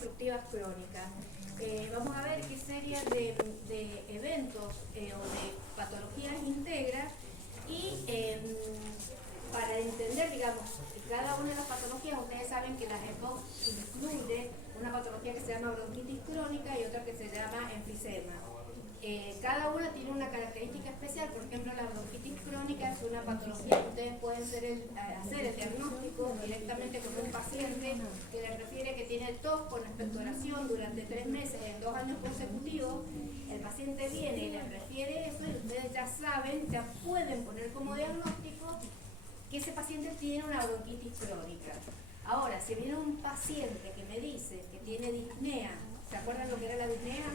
obstructivas crónicas. Vamos a ver qué serie de eventos o de patologías integra y para entender, digamos, cada una de las patologías, ustedes saben que las EPOC incluye una patología que se llama bronquitis crónica y otra que se llama enfisema. Cada una tiene una característica especial. Por ejemplo, la bronquitis crónica es una patología que ustedes pueden hacer el diagnóstico directamente con un paciente que les refiere que tiene tos con expectoración durante 3 meses en 2 años consecutivos. El paciente viene y les refiere eso y ustedes ya saben, ya pueden poner como diagnóstico que ese paciente tiene una bronquitis crónica. Ahora, si viene un paciente que me dice que tiene disnea, ¿se acuerdan lo que era la disnea?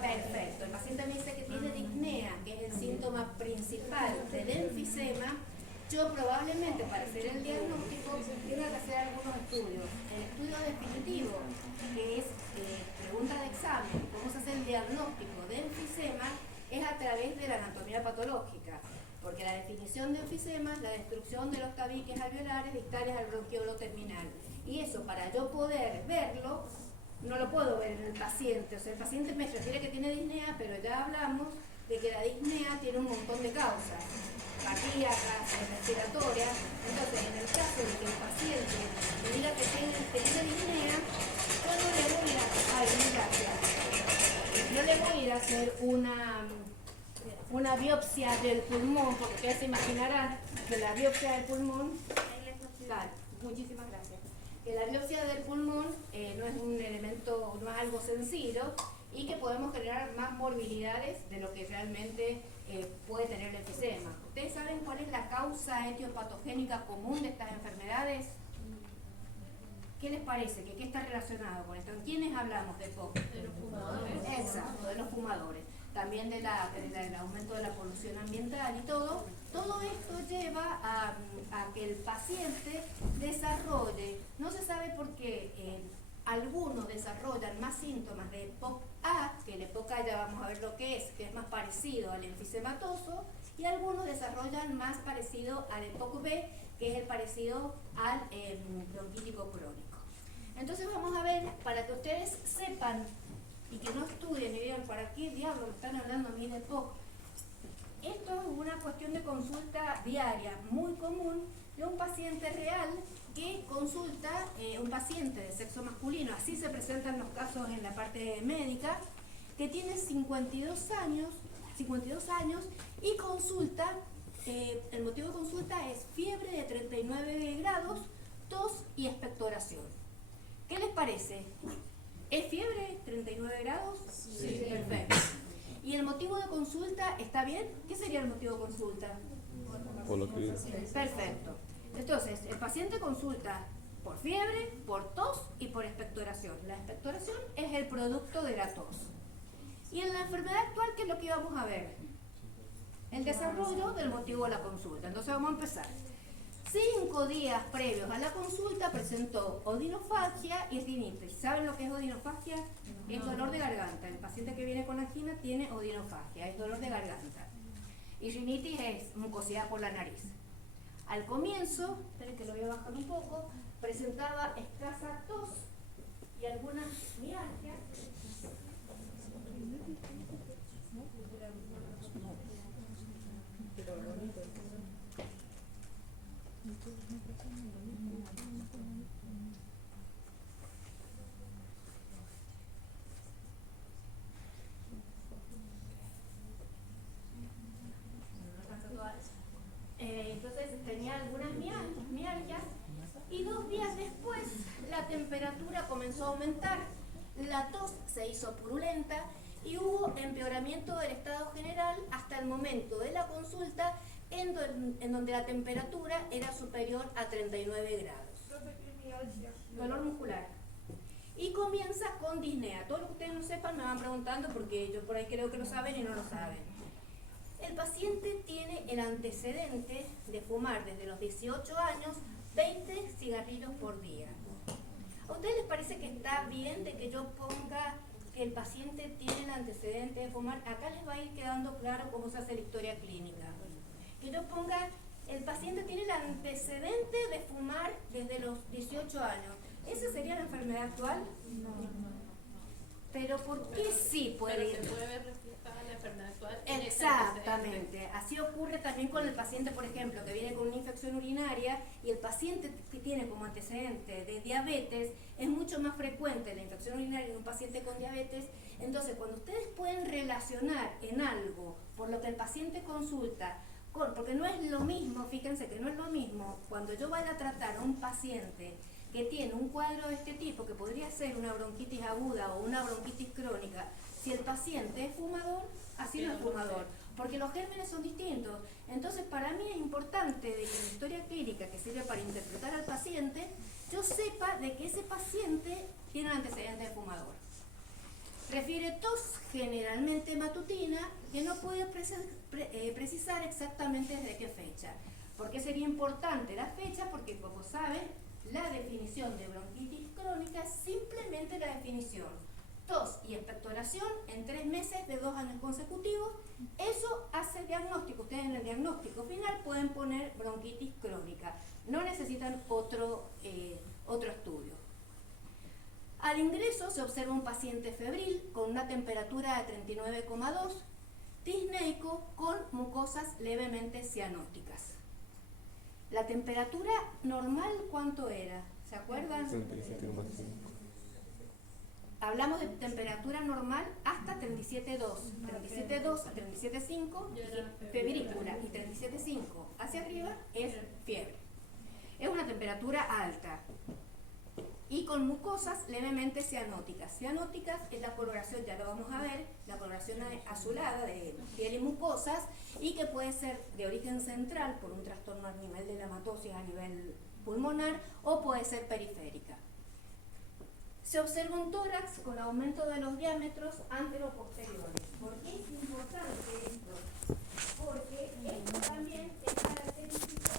Perfecto. El paciente me dice que tiene disnea, que es el síntoma principal del enfisema. Yo probablemente para hacer el diagnóstico tengo que hacer algunos estudios. El estudio definitivo, que es pregunta de examen, cómo se hace el diagnóstico de enfisema, es a través de la anatomía patológica. Porque la definición de enfisema es la destrucción de los tabiques alveolares distales al bronquiolo terminal. Y eso, para yo poder verlo, no lo puedo ver en el paciente. O sea, el paciente me refiere que tiene disnea, pero ya hablamos de que la disnea tiene un montón de causas cardíacas, respiratorias. Entonces, en el caso de que el paciente me diga que tiene disnea, yo no le voy a ir a hacer una biopsia del pulmón, porque ustedes se imaginarán que la biopsia del pulmón, claro, muchísimas gracias, que la biopsia del pulmón no es un elemento, no es algo sencillo y que podemos generar más morbilidades de lo que realmente puede tener el enfisema. ¿Ustedes saben cuál es la causa etiopatogénica común de estas enfermedades? ¿Qué les parece? ¿Qué está relacionado con esto? ¿En quiénes hablamos de EPOC? De los fumadores. Exacto, de los fumadores. También del aumento de la polución ambiental y todo. Todo esto lleva a que el paciente desarrolle, no se sabe por qué, algunos desarrollan más síntomas de EPOC A, que el EPOC A ya vamos a ver lo que es más parecido al enfisematoso, y algunos desarrollan más parecido al EPOC B, que es el parecido al bronquítico crónico. Entonces vamos a ver, para que ustedes sepan y que no estudien y digan, ¿para qué diablos me están hablando a mí de EPOC? Esto es una cuestión de consulta diaria muy común de un paciente real que consulta, un paciente de sexo masculino, así se presentan los casos en la parte médica, que tiene 52 años y consulta, el motivo de consulta es fiebre de 39 grados, tos y expectoración. ¿Qué les parece? ¿Es fiebre 39 grados? Sí. Perfecto. ¿Y el motivo de consulta está bien? ¿Qué sería el motivo de consulta? Por lo que Perfecto. Entonces, el paciente consulta por fiebre, por tos y por expectoración. La expectoración es el producto de la tos. Y en la enfermedad actual, ¿qué es lo que íbamos a ver? El desarrollo del motivo de la consulta. Entonces vamos a empezar. 5 días previos a la consulta presentó odinofagia y rinitis. ¿Saben lo que es odinofagia? Es dolor de garganta. El paciente que viene con angina tiene odinofagia, es dolor de garganta. Y rinitis es mucosidad por la nariz. Al comienzo, esperen que lo voy a bajar un poco, presentaba escasa tos y algunas mialgias. Entonces tenía algunas mialgias y 2 días después la temperatura comenzó a aumentar, la tos se hizo purulenta y hubo empeoramiento del estado general hasta el momento de la consulta en donde la temperatura era superior a 39 grados. Dolor muscular. Y comienza con disnea. Todo lo que ustedes no sepan me van preguntando porque yo por ahí creo que lo saben y no lo saben. El paciente tiene el antecedente de fumar desde los 18 años 20 cigarrillos por día. ¿A ustedes les parece que está bien de que yo ponga que el paciente tiene el antecedente de fumar? Acá les va a ir quedando claro cómo se hace la historia clínica. Que yo ponga, el paciente tiene el antecedente de fumar desde los 18 años. ¿Esa sería la enfermedad actual? Pero ¿por qué sí puede ir? Pero se puede ver reflejada la enfermedad actual en esa Exactamente. Así ocurre también con el paciente, por ejemplo, que viene con una infección urinaria y el paciente que tiene como antecedente de diabetes, es mucho más frecuente la infección urinaria en un paciente con diabetes. Entonces, cuando ustedes pueden relacionar en algo por lo que el paciente consulta, porque no es lo mismo, fíjense que no es lo mismo cuando yo vaya a tratar a un paciente que tiene un cuadro de este tipo, que podría ser una bronquitis aguda o una bronquitis crónica, si el paciente es fumador, así no es fumador, porque los gérmenes son distintos. Entonces, para mí es importante de que en la historia clínica, que sirve para interpretar al paciente, yo sepa de que ese paciente tiene un antecedente de fumador. Refiere tos generalmente matutina, que no puede precisar exactamente desde qué fecha. ¿Por qué sería importante la fecha? Porque, como saben, la definición de bronquitis crónica es simplemente la definición. Tos y expectoración en 3 meses de 2 años consecutivos. Eso hace el diagnóstico. Ustedes en el diagnóstico final pueden poner bronquitis crónica. No necesitan otro estudio. Al ingreso se observa un paciente febril con una temperatura de 39,2, disneico con mucosas levemente cianóticas. La temperatura normal, ¿cuánto era? ¿Se acuerdan? 37,5. Hablamos de temperatura normal hasta 37,2. 37,2 a 37,5 febrícula y 37,5 hacia arriba es fiebre. Es una temperatura alta y con mucosas levemente cianóticas. Cianóticas es la coloración, ya lo vamos a ver, la coloración azulada de piel y mucosas, y que puede ser de origen central por un trastorno a nivel de la hematosis a nivel pulmonar, o puede ser periférica. Se observa un tórax con aumento de los diámetros anteroposteriores. ¿Por qué es importante esto? Porque esto también es característico.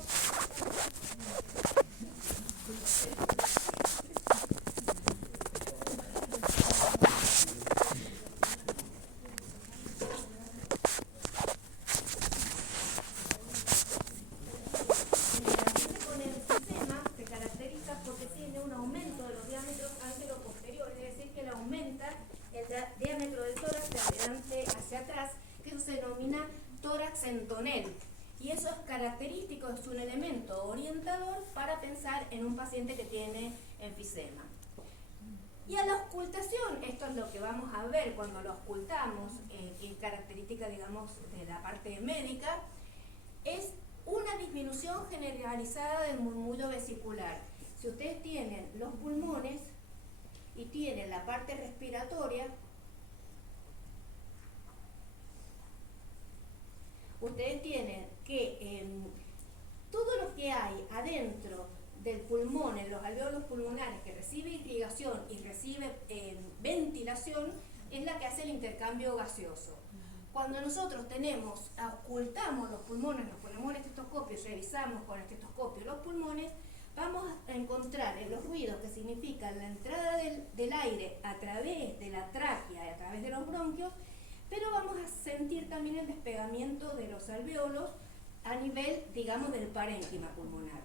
Diámetro del tórax de adelante hacia atrás, que eso se denomina tórax en tonel, y eso es característico, es un elemento orientador para pensar en un paciente que tiene enfisema. Y a la auscultación, esto es lo que vamos a ver cuando lo auscultamos, que es característica, digamos, de la parte médica, es una disminución generalizada del murmullo vesicular. Si ustedes tienen los pulmones y tienen la parte respiratoria, ustedes tienen que todo lo que hay adentro del pulmón, en los alvéolos pulmonares, que recibe irrigación y recibe ventilación, es la que hace el intercambio gaseoso. Cuando nosotros ocultamos los pulmones, nos ponemos el estetoscopio y revisamos con el estetoscopio los pulmones, vamos a encontrar en los ruidos que significan la entrada del aire a través de la tráquea y a través de los bronquios, pero vamos a sentir también el despegamiento de los alvéolos a nivel, digamos, del parénquima pulmonar.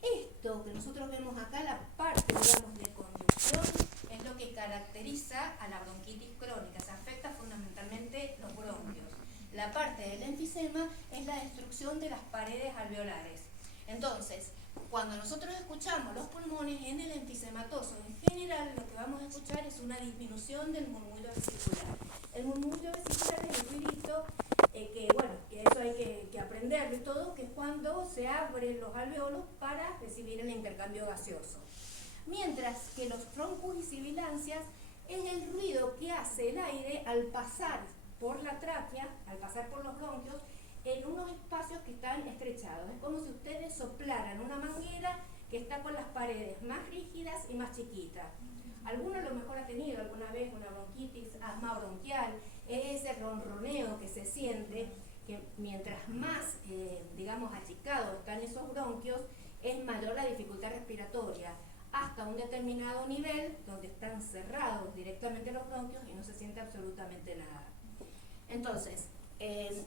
Esto que nosotros vemos acá, la parte, digamos, de conducción, es lo que caracteriza a la bronquitis crónica. Se afecta fundamentalmente los bronquios. La parte del enfisema es la destrucción de las paredes alveolares. Entonces, cuando nosotros escuchamos los pulmones en el enfisematoso, en general lo que vamos a escuchar es una disminución del murmullo vesicular. El murmullo vesicular es el ruidito que eso hay que aprenderlo y todo, que es cuando se abren los alvéolos para recibir el intercambio gaseoso. Mientras que los troncus y sibilancias es el ruido que hace el aire al pasar por la tráquea, al pasar por los bronquios, en unos espacios que están estrechados. Es como si ustedes soplaran una manguera que está con las paredes más rígidas y más chiquitas. Alguno a lo mejor ha tenido alguna vez una bronquitis, asma bronquial, ese ronroneo que se siente, que mientras más, digamos, achicados están esos bronquios, es mayor la dificultad respiratoria, hasta un determinado nivel donde están cerrados directamente los bronquios y no se siente absolutamente nada. Entonces,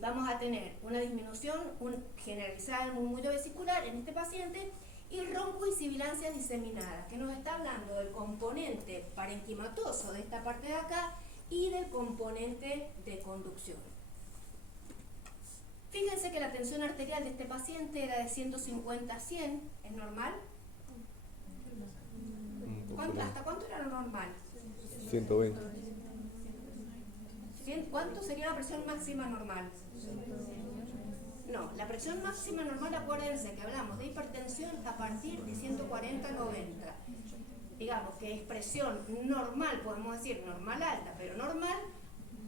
vamos a tener una disminución generalizada del murmullo vesicular en este paciente, y roncoincibilancia diseminada, que nos está hablando del componente parenquimatoso de esta parte de acá y del componente de conducción. Fíjense que la tensión arterial de este paciente era de 150 a 100, ¿es normal? ¿Hasta cuánto era lo normal? 120. ¿Cuánto sería la presión máxima normal? No, la presión máxima normal, acuérdense que hablamos de hipertensión a partir de 140 a 90. Digamos que es presión normal, podemos decir normal alta, pero normal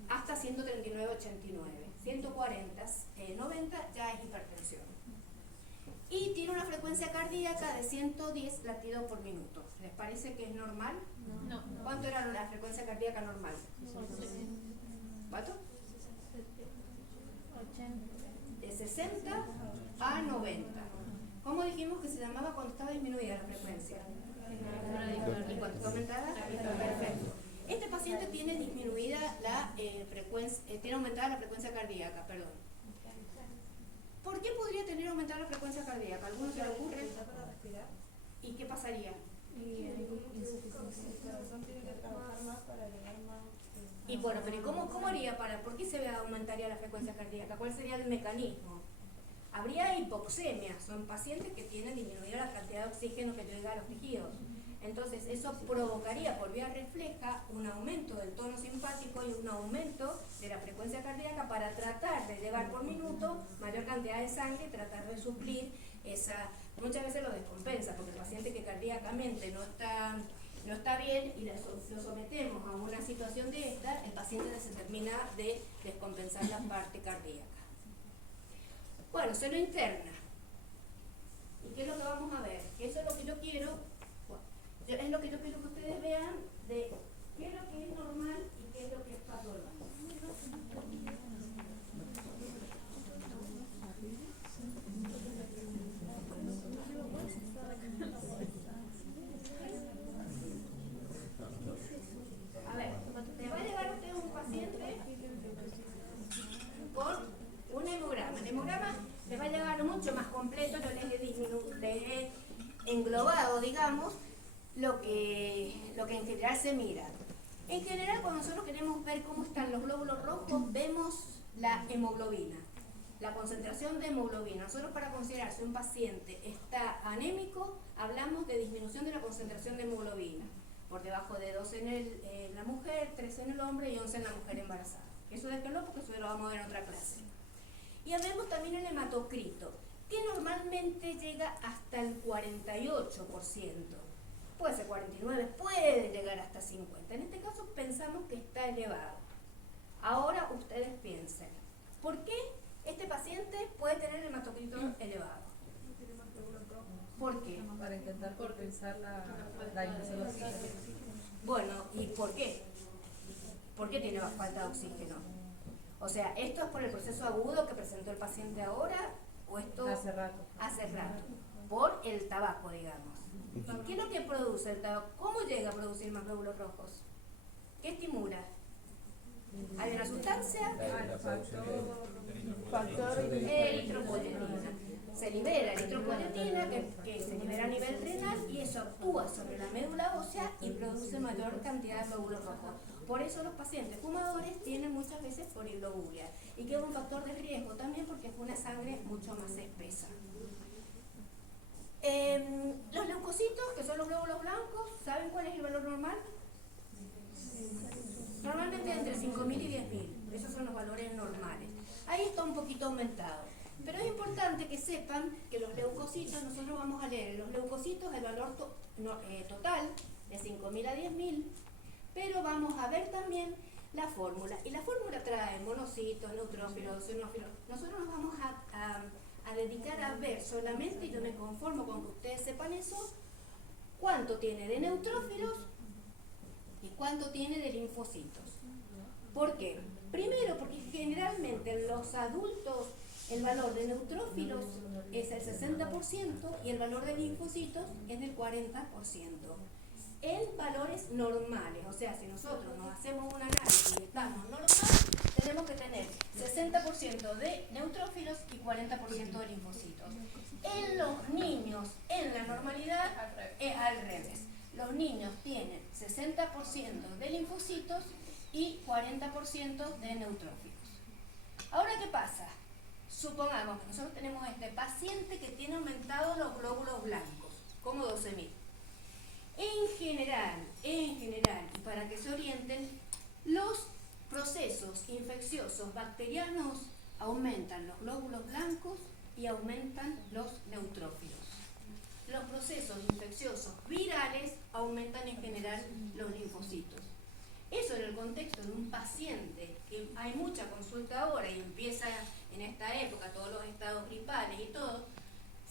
hasta 139, 89. 140, 90 ya es hipertensión. Y tiene una frecuencia cardíaca de 110 latidos por minuto. ¿Les parece que es normal? No. ¿Cuánto era la frecuencia cardíaca normal? ¿Cuánto? 80. De 60 a 90. ¿Cómo dijimos que se llamaba cuando estaba disminuida la frecuencia? ¿Y cuando está aumentada? Perfecto. Este paciente tiene disminuida la frecuencia, tiene aumentada la frecuencia cardíaca, perdón. ¿Por qué podría tener aumentada la frecuencia cardíaca? ¿Alguno se le ocurre? ¿Y qué pasaría? Y bueno, pero ¿cómo haría por qué se aumentaría la frecuencia cardíaca? ¿Cuál sería el mecanismo? Habría hipoxemia, son pacientes que tienen disminuida la cantidad de oxígeno que llega a los tejidos. Entonces eso provocaría por vía refleja un aumento del tono simpático y un aumento de la frecuencia cardíaca para tratar de llevar por minuto mayor cantidad de sangre y tratar de suplir esa. Muchas veces lo descompensa porque el paciente que cardíacamente no está bien y lo sometemos a una situación de esta, el paciente se termina de descompensar la parte cardíaca. Bueno, seno interna. ¿Y qué es lo que vamos a ver? Eso es lo que yo quiero. Es lo que yo quiero que ustedes vean de qué es lo que es normal y qué es lo que es patológico. A ver, le va a llegar a usted un paciente con un hemograma. El hemograma le va a llegar mucho más completo, yo les he englobado, digamos, lo que en general se mira. En general, cuando nosotros queremos ver cómo están los glóbulos rojos, vemos la hemoglobina, la concentración de hemoglobina. Nosotros, para considerar si un paciente está anémico, hablamos de disminución de la concentración de hemoglobina, por debajo de 12 en la mujer, 13 en el hombre y 11 en la mujer embarazada. Eso de pelo, porque eso lo vamos a ver en otra clase. Y vemos también el hematocrito, que normalmente llega hasta el 48%. Puede ser 49, puede llegar hasta 50. En este caso pensamos que está elevado. Ahora ustedes piensen, ¿por qué este paciente puede tener el hematocrito elevado? ¿Por qué? Para intentar compensar la ingestión de oxígeno. Bueno, ¿y por qué? ¿Por qué tiene falta de oxígeno? O sea, ¿esto es por el proceso agudo que presentó el paciente ahora o esto Hace rato. Hace rato, por el tabaco, digamos. ¿Qué es lo que produce el tabaco? ¿Cómo llega a producir más glóbulos rojos? ¿Qué estimula? ¿Hay una sustancia? Factor Eritropoyetina. Se libera eritropoyetina que se libera a nivel renal y eso actúa sobre la médula ósea y produce mayor cantidad de glóbulos rojos. Por eso los pacientes fumadores tienen muchas veces poliglobulia y que es un factor de riesgo también porque es una sangre mucho más espesa. Los leucocitos, que son los glóbulos blancos, ¿saben cuál es el valor normal? Normalmente entre 5.000 y 10.000, esos son los valores normales. Ahí está un poquito aumentado. Pero es importante que sepan que los leucocitos, nosotros vamos a leer los leucocitos, el valor total de 5.000 a 10.000, pero vamos a ver también la fórmula. Y la fórmula trae monocitos, neutrófilos, eosinófilos. Nosotros nos vamos a dedicar a ver solamente, y yo me conformo con que ustedes sepan eso, cuánto tiene de neutrófilos y cuánto tiene de linfocitos. ¿Por qué? Primero, porque generalmente en los adultos el valor de neutrófilos es el 60% y el valor de linfocitos es del 40%. en valores normales. O sea, si nosotros nos hacemos un análisis y estamos normal, tenemos que tener 60% de neutrófilos y 40% de linfocitos. En los niños, en la normalidad, es al revés. Los niños tienen 60% de linfocitos y 40% de neutrófilos. Ahora, ¿qué pasa? Supongamos que nosotros tenemos este paciente que tiene aumentados los glóbulos blancos, como 12.000. En general, y para que se orienten, los procesos infecciosos bacterianos aumentan los glóbulos blancos y aumentan los neutrófilos. Los procesos infecciosos virales aumentan en general los linfocitos. Eso en el contexto de un paciente, que hay mucha consulta ahora y empieza en esta época todos los estados gripales y todo.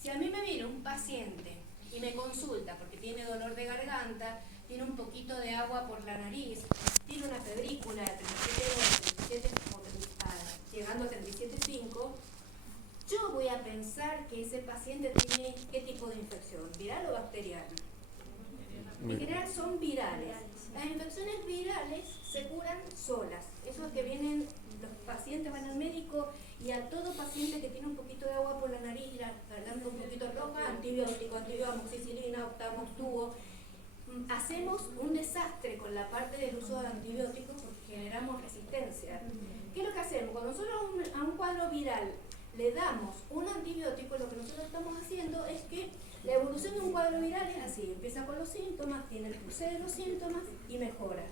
Si a mí me viene un paciente y me consulta porque tiene dolor de garganta, tiene un poquito de agua por la nariz, tiene una febrícula de 37, llegando a 37,5, yo voy a pensar que ese paciente tiene ¿qué tipo de infección? ¿Viral o bacteriana? En general son virales. Las infecciones virales se curan solas. Eso es que vienen, los pacientes van al médico y a todo paciente que tiene un poquito de agua por la nariz, la garganta un poquito roja, antibiótico, amoxicilina, optamos tubo. Hacemos un desastre con la parte del uso de antibióticos porque generamos resistencia. ¿Qué es lo que hacemos? Cuando nosotros a un cuadro viral le damos un antibiótico, lo que nosotros estamos haciendo es que la evolución de un cuadro viral es así: empieza con los síntomas, tiene el cruce de los síntomas y mejora.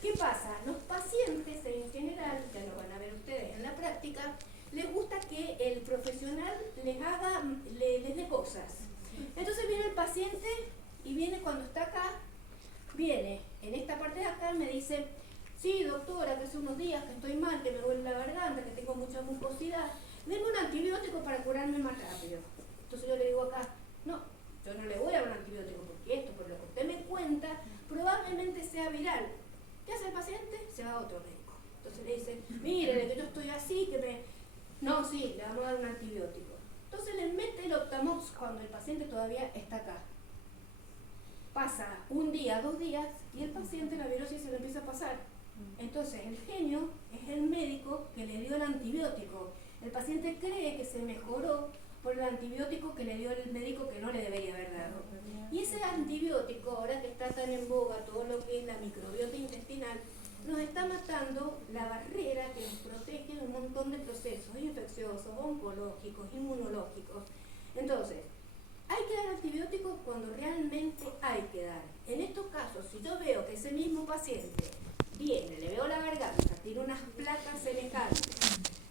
¿Qué pasa? Los pacientes en general, ya lo van a ver ustedes en la práctica, les gusta que el profesional les dé cosas. Entonces viene el paciente y viene cuando está acá, viene en esta parte de acá, me dice: sí, doctora, que hace unos días que estoy mal, que me duele la garganta, que tengo mucha mucosidad, denme un antibiótico para curarme más rápido. Entonces yo le digo acá: no, yo no le voy a dar un antibiótico porque esto, por lo que usted me cuenta, probablemente sea viral. ¿Qué hace el paciente? Se va a otro médico. Entonces le dice: mire, que yo estoy así, que me... No, sí, le vamos a dar un antibiótico. Entonces le mete el Optamox cuando el paciente todavía está acá. Pasa un día, 2 días, y el paciente la virosis se le empieza a pasar. Entonces el genio es el médico que le dio el antibiótico. El paciente cree que se mejoró por el antibiótico que le dio el médico que no le debería haber dado. Y ese antibiótico, ahora que está tan en boga todo lo que es la microbiota intestinal, nos está matando la barrera que nos protege de un montón de procesos infecciosos, oncológicos, inmunológicos. Entonces, hay que dar antibióticos cuando realmente hay que dar. En estos casos, si yo veo que ese mismo paciente viene, le veo la garganta, tiene unas placas semejantes,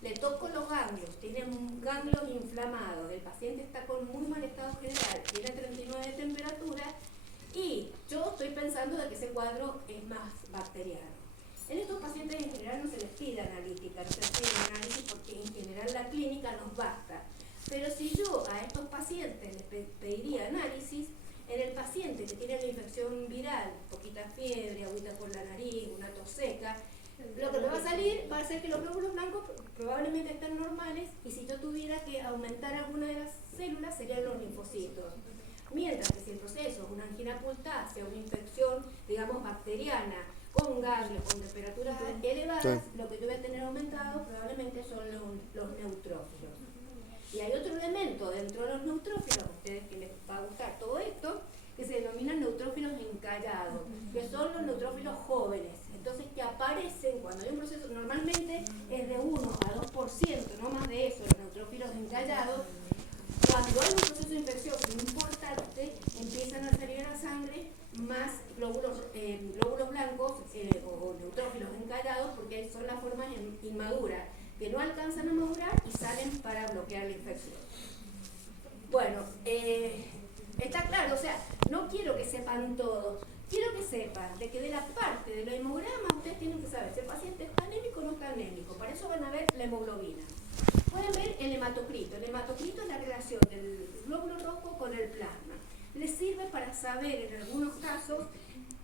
le toco los ganglios, tiene ganglios inflamados, el paciente está con muy mal estado general, tiene 39 de temperatura y yo estoy pensando de que ese cuadro es más bacteriano. En estos pacientes en general no se les pide analítica, no se les pide análisis porque en general la clínica nos basta. Pero si yo a estos pacientes les pediría análisis, en el paciente que tiene la infección viral, poquita fiebre, agüita por la nariz, una tos seca, lo que me va a salir va a ser que los glóbulos blancos probablemente están normales y si yo tuviera que aumentar alguna de las células serían los linfocitos. Mientras que si el proceso es una angina pultácea, una infección, digamos, bacteriana, con ganglios, con temperaturas elevadas, lo que yo voy a tener aumentado probablemente son los neutrófilos. Y hay otro elemento dentro de los neutrófilos, a ustedes que les va a gustar todo esto, que se denominan neutrófilos encallados, que son los neutrófilos jóvenes. Entonces, que aparecen cuando hay un proceso, normalmente es de 1 a 2%, no más de eso, los neutrófilos encallados. Cuando hay un proceso infeccioso importante, empiezan a salir a la sangre más glóbulos blancos o neutrófilos encallados, porque son las formas inmaduras que no alcanzan a madurar y salen para bloquear la infección. Bueno, está claro, o sea, no quiero que sepan todos, quiero que sepan de que de la parte de los hemogramas ustedes tienen que saber si el paciente está anémico o no está anémico. Para eso van a ver la hemoglobina. Pueden ver el hematocrito. El hematocrito es la relación del glóbulo rojo con el plasma. Les sirve para saber en algunos casos,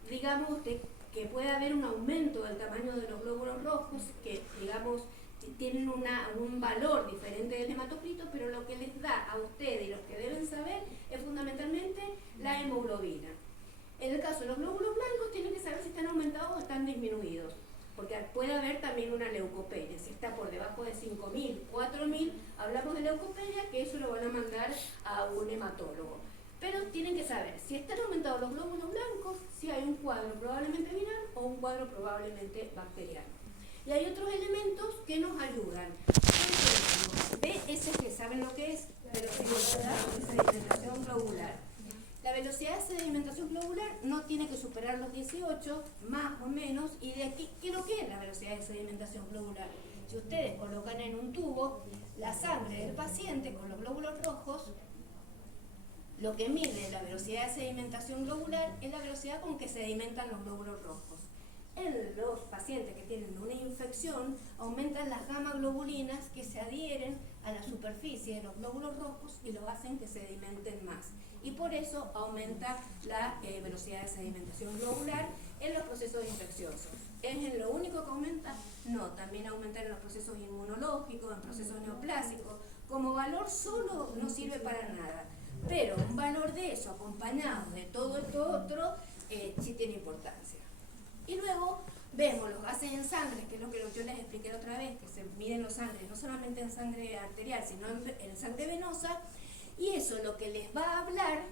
digamos, que puede haber un aumento del tamaño de los glóbulos rojos, que digamos tienen un valor diferente del hematocrito, pero lo que les da a ustedes y los que deben saber es fundamentalmente la hemoglobina. En el caso de los glóbulos blancos, tienen que saber si están aumentados o están disminuidos, porque puede haber también una leucopenia. Si está por debajo de 5.000, 4.000, hablamos de leucopenia, que eso lo van a mandar a un hematólogo. Pero tienen que saber si están aumentados los glóbulos blancos, si hay un cuadro probablemente viral o un cuadro probablemente bacteriano. Y hay otros elementos que nos ayudan. BSG, ¿saben lo que es? Velocidad de sedimentación globular. La velocidad de sedimentación globular no tiene que superar los 18, más o menos, y de aquí, ¿qué es lo que es la velocidad de sedimentación globular? Si ustedes colocan en un tubo la sangre del paciente con los glóbulos rojos, lo que mide la velocidad de sedimentación globular es la velocidad con que sedimentan los glóbulos rojos. En los pacientes que tienen una infección, aumentan las gamma-globulinas que se adhieren a la superficie de los glóbulos rojos y lo hacen que sedimenten más. Y por eso aumenta la velocidad de sedimentación globular en los procesos infecciosos. ¿Es en lo único que aumenta? No, también aumenta en los procesos inmunológicos, en procesos neoplásicos. Como valor solo no sirve para nada, pero un valor de eso acompañado de todo esto otro sí tiene importancia. Y luego vemos los gases en sangre, que es lo que yo les expliqué la otra vez, que se miden los sangres, no solamente en sangre arterial, sino en sangre venosa, y eso lo que les va a hablar,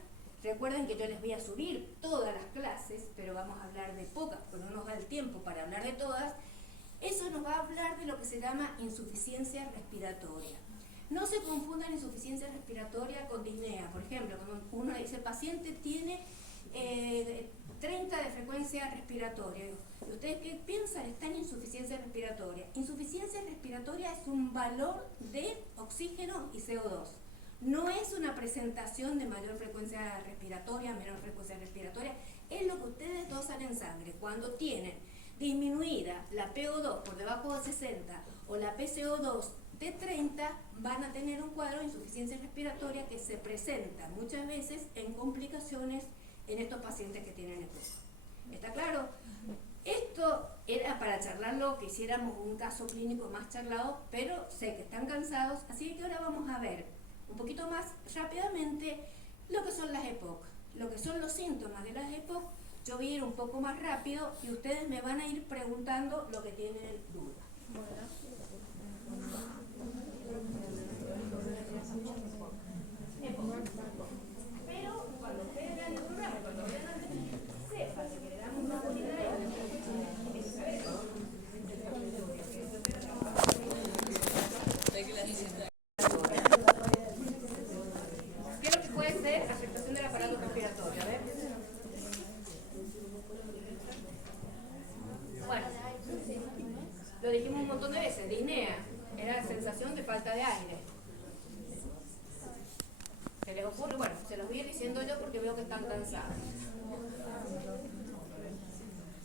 recuerden que yo les voy a subir todas las clases, pero vamos a hablar de pocas, porque no nos da el tiempo para hablar de todas, eso nos va a hablar de lo que se llama insuficiencia respiratoria. No se confundan insuficiencia respiratoria con disnea. Por ejemplo, cuando uno dice el paciente tiene 30 de frecuencia respiratoria. ¿Y ustedes qué piensan? Está en insuficiencia respiratoria. Insuficiencia respiratoria es un valor de oxígeno y CO2. No es una presentación de mayor frecuencia respiratoria, menor frecuencia respiratoria. Es lo que ustedes dosan en sangre. Cuando tienen disminuida la PO2 por debajo de 60 o la PCO2 de 30, van a tener un cuadro de insuficiencia respiratoria que se presenta muchas veces en complicaciones en estos pacientes que tienen EPOC. ¿Está claro? Esto era para charlarlo, que hiciéramos un caso clínico más charlado, pero sé que están cansados, así que ahora vamos a ver un poquito más rápidamente lo que son las EPOC, lo que son los síntomas de las EPOC. Yo voy a ir un poco más rápido y ustedes me van a ir preguntando lo que tienen duda. Pero cuando ustedes vean el programa, cuando vean antes, sepan que le damos una unidad ¿qué es lo que puede ser afectación del aparato respiratorio? A ver. Bueno, lo dijimos un montón de veces, disnea, era la sensación de falta de aire. ¿Se les ocurre? Bueno, se los voy a ir diciendo yo porque veo que están cansados.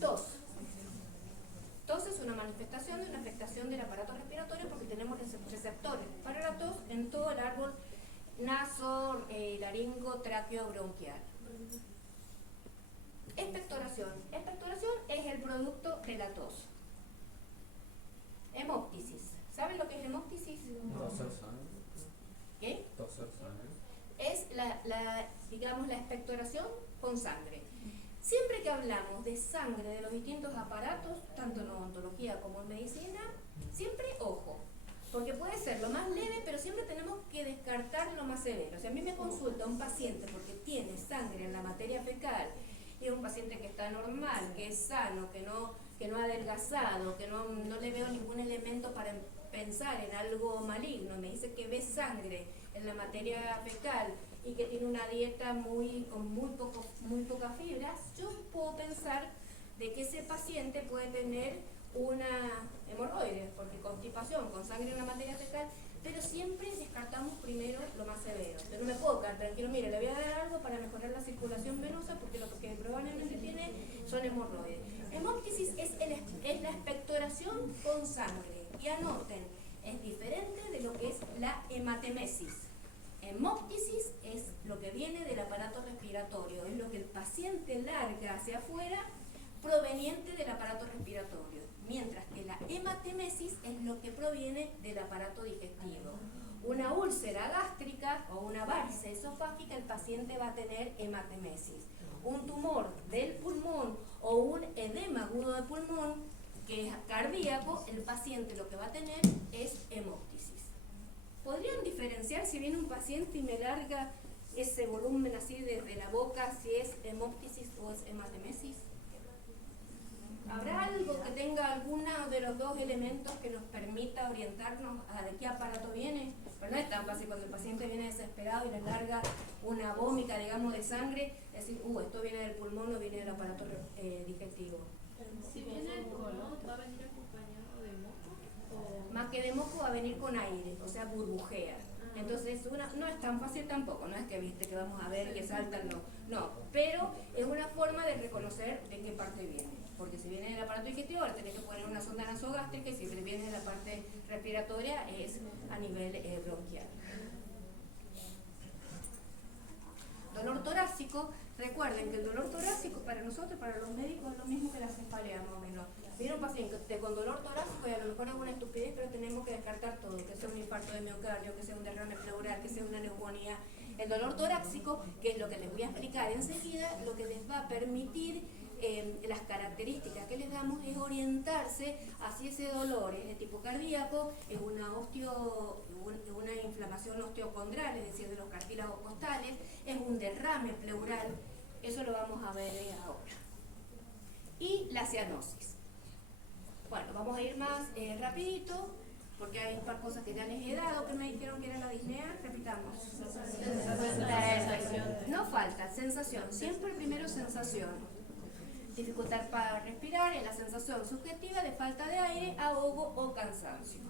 Tos. Tos es una manifestación de una afectación del aparato respiratorio porque tenemos receptores para la tos en todo el árbol naso, laringo, tráqueo, bronquial. Expectoración. Expectoración es el producto de la tos. Hemóptisis. ¿Saben lo que es hemóptisis? Toser sangre. ¿Qué? Toser sangre. Es digamos, la expectoración con sangre. Siempre que hablamos de sangre de los distintos aparatos, tanto en odontología como en medicina, siempre ojo, porque puede ser lo más leve, pero siempre tenemos que descartar lo más severo. Si a mí me consulta un paciente porque tiene sangre en la materia fecal y es un paciente que está normal, que es sano, que no ha adelgazado, que no le veo ningún elemento para pensar en algo maligno, me dice que ve sangre en la materia fecal y que tiene una dieta con muy pocas fibras, yo puedo pensar de que ese paciente puede tener una hemorroides, porque constipación con sangre en la materia fecal, pero siempre descartamos primero lo más severo. Yo no me puedo quedar tranquilo, mire, le voy a dar algo para mejorar la circulación venosa porque lo que probablemente tiene son hemorroides. Hemóptisis es la expectoración con sangre. Y anoten, es diferente de lo que es la hematemesis. Hemóptisis es lo que viene del aparato respiratorio, es lo que el paciente larga hacia afuera proveniente del aparato respiratorio, mientras que la hematemesis es lo que proviene del aparato digestivo. Una úlcera gástrica o una varice esofágica, el paciente va a tener hematemesis. un tumor del pulmón o un edema agudo de pulmón que es cardíaco, el paciente lo que va a tener es hemóptisis. ¿Podrían diferenciar si viene un paciente y me larga ese volumen así desde la boca, si es hemóptisis o es hematemesis? ¿Habrá algo que tenga alguno de los dos elementos que nos permita orientarnos a de qué aparato viene? Pero no es tan fácil cuando el paciente viene desesperado y le larga una vómita, digamos, de sangre, decir, esto viene del pulmón o viene del aparato digestivo. Si viene el pulmón, ¿va a venir acompañado de moco? Más que de moco va a venir con aire, o sea, burbujea. Entonces no es tan fácil tampoco, no es que viste que vamos a ver que saltan, no, pero es una forma de reconocer de qué parte viene. Porque si viene del aparato digestivo, ahora tenés que poner una sonda nasogástrica, y si viene de la parte respiratoria es a nivel bronquial. Dolor torácico, recuerden que el dolor torácico para nosotros, para los médicos, es lo mismo que la cefalea más o menos. Viene un paciente con dolor torácico y a lo mejor es una estupidez, pero tenemos que descartar todo, que sea un infarto de miocardio, que sea un derrame pleural, que sea una neumonía. El dolor torácico, que es lo que les voy a explicar enseguida, lo que les va a permitir las características que les damos es orientarse hacia ese dolor, es de tipo cardíaco, es una inflamación osteocondral, es decir, de los cartílagos costales, es un derrame pleural, eso lo vamos a ver ahora. Y la cianosis. Bueno, vamos a ir más rapidito, porque hay un par de cosas que ya les he dado, que me dijeron que era la disnea, repitamos. No falta, sensación, siempre primero sensación. Dificultad para respirar es la sensación subjetiva de falta de aire, ahogo o cansancio.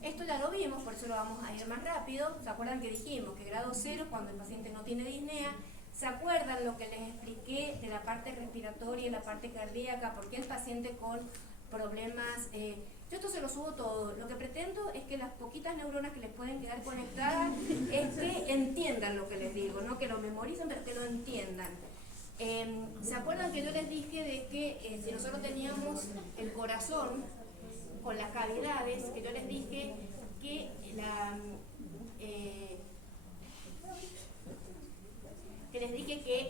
Esto ya lo vimos, por eso lo vamos a ir más rápido. ¿Se acuerdan que dijimos que grado 0 cuando el paciente no tiene disnea? ¿Se acuerdan lo que les expliqué de la parte respiratoria y la parte cardíaca? ¿Por qué el paciente con problemas? Yo esto se lo subo todo. Lo que pretendo es que las poquitas neuronas que les pueden quedar conectadas es que entiendan lo que les digo, no que lo memoricen, pero que lo entiendan. ¿Se acuerdan que yo les dije de que si nosotros teníamos el corazón con las cavidades, que yo les dije que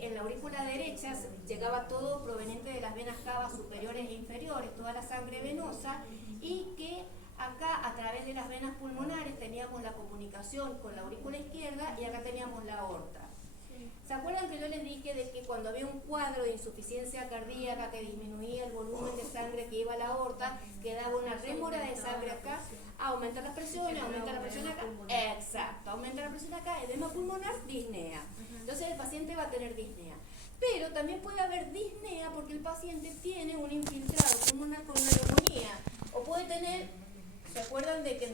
en la aurícula derecha llegaba todo proveniente de las venas cavas superiores e inferiores, toda la sangre venosa, y que acá a través de las venas pulmonares teníamos la comunicación con la aurícula izquierda y acá teníamos la aorta. ¿Se acuerdan que yo les dije de que cuando había un cuadro de insuficiencia cardíaca que disminuía el volumen de sangre que iba a la aorta, quedaba una rémora de sangre acá, aumenta la presión acá? Exacto, aumenta la presión acá, edema pulmonar, disnea. Entonces el paciente va a tener disnea. Pero también puede haber disnea porque el paciente tiene un infiltrado pulmonar con una neumonía. O puede tener, ¿se acuerdan de que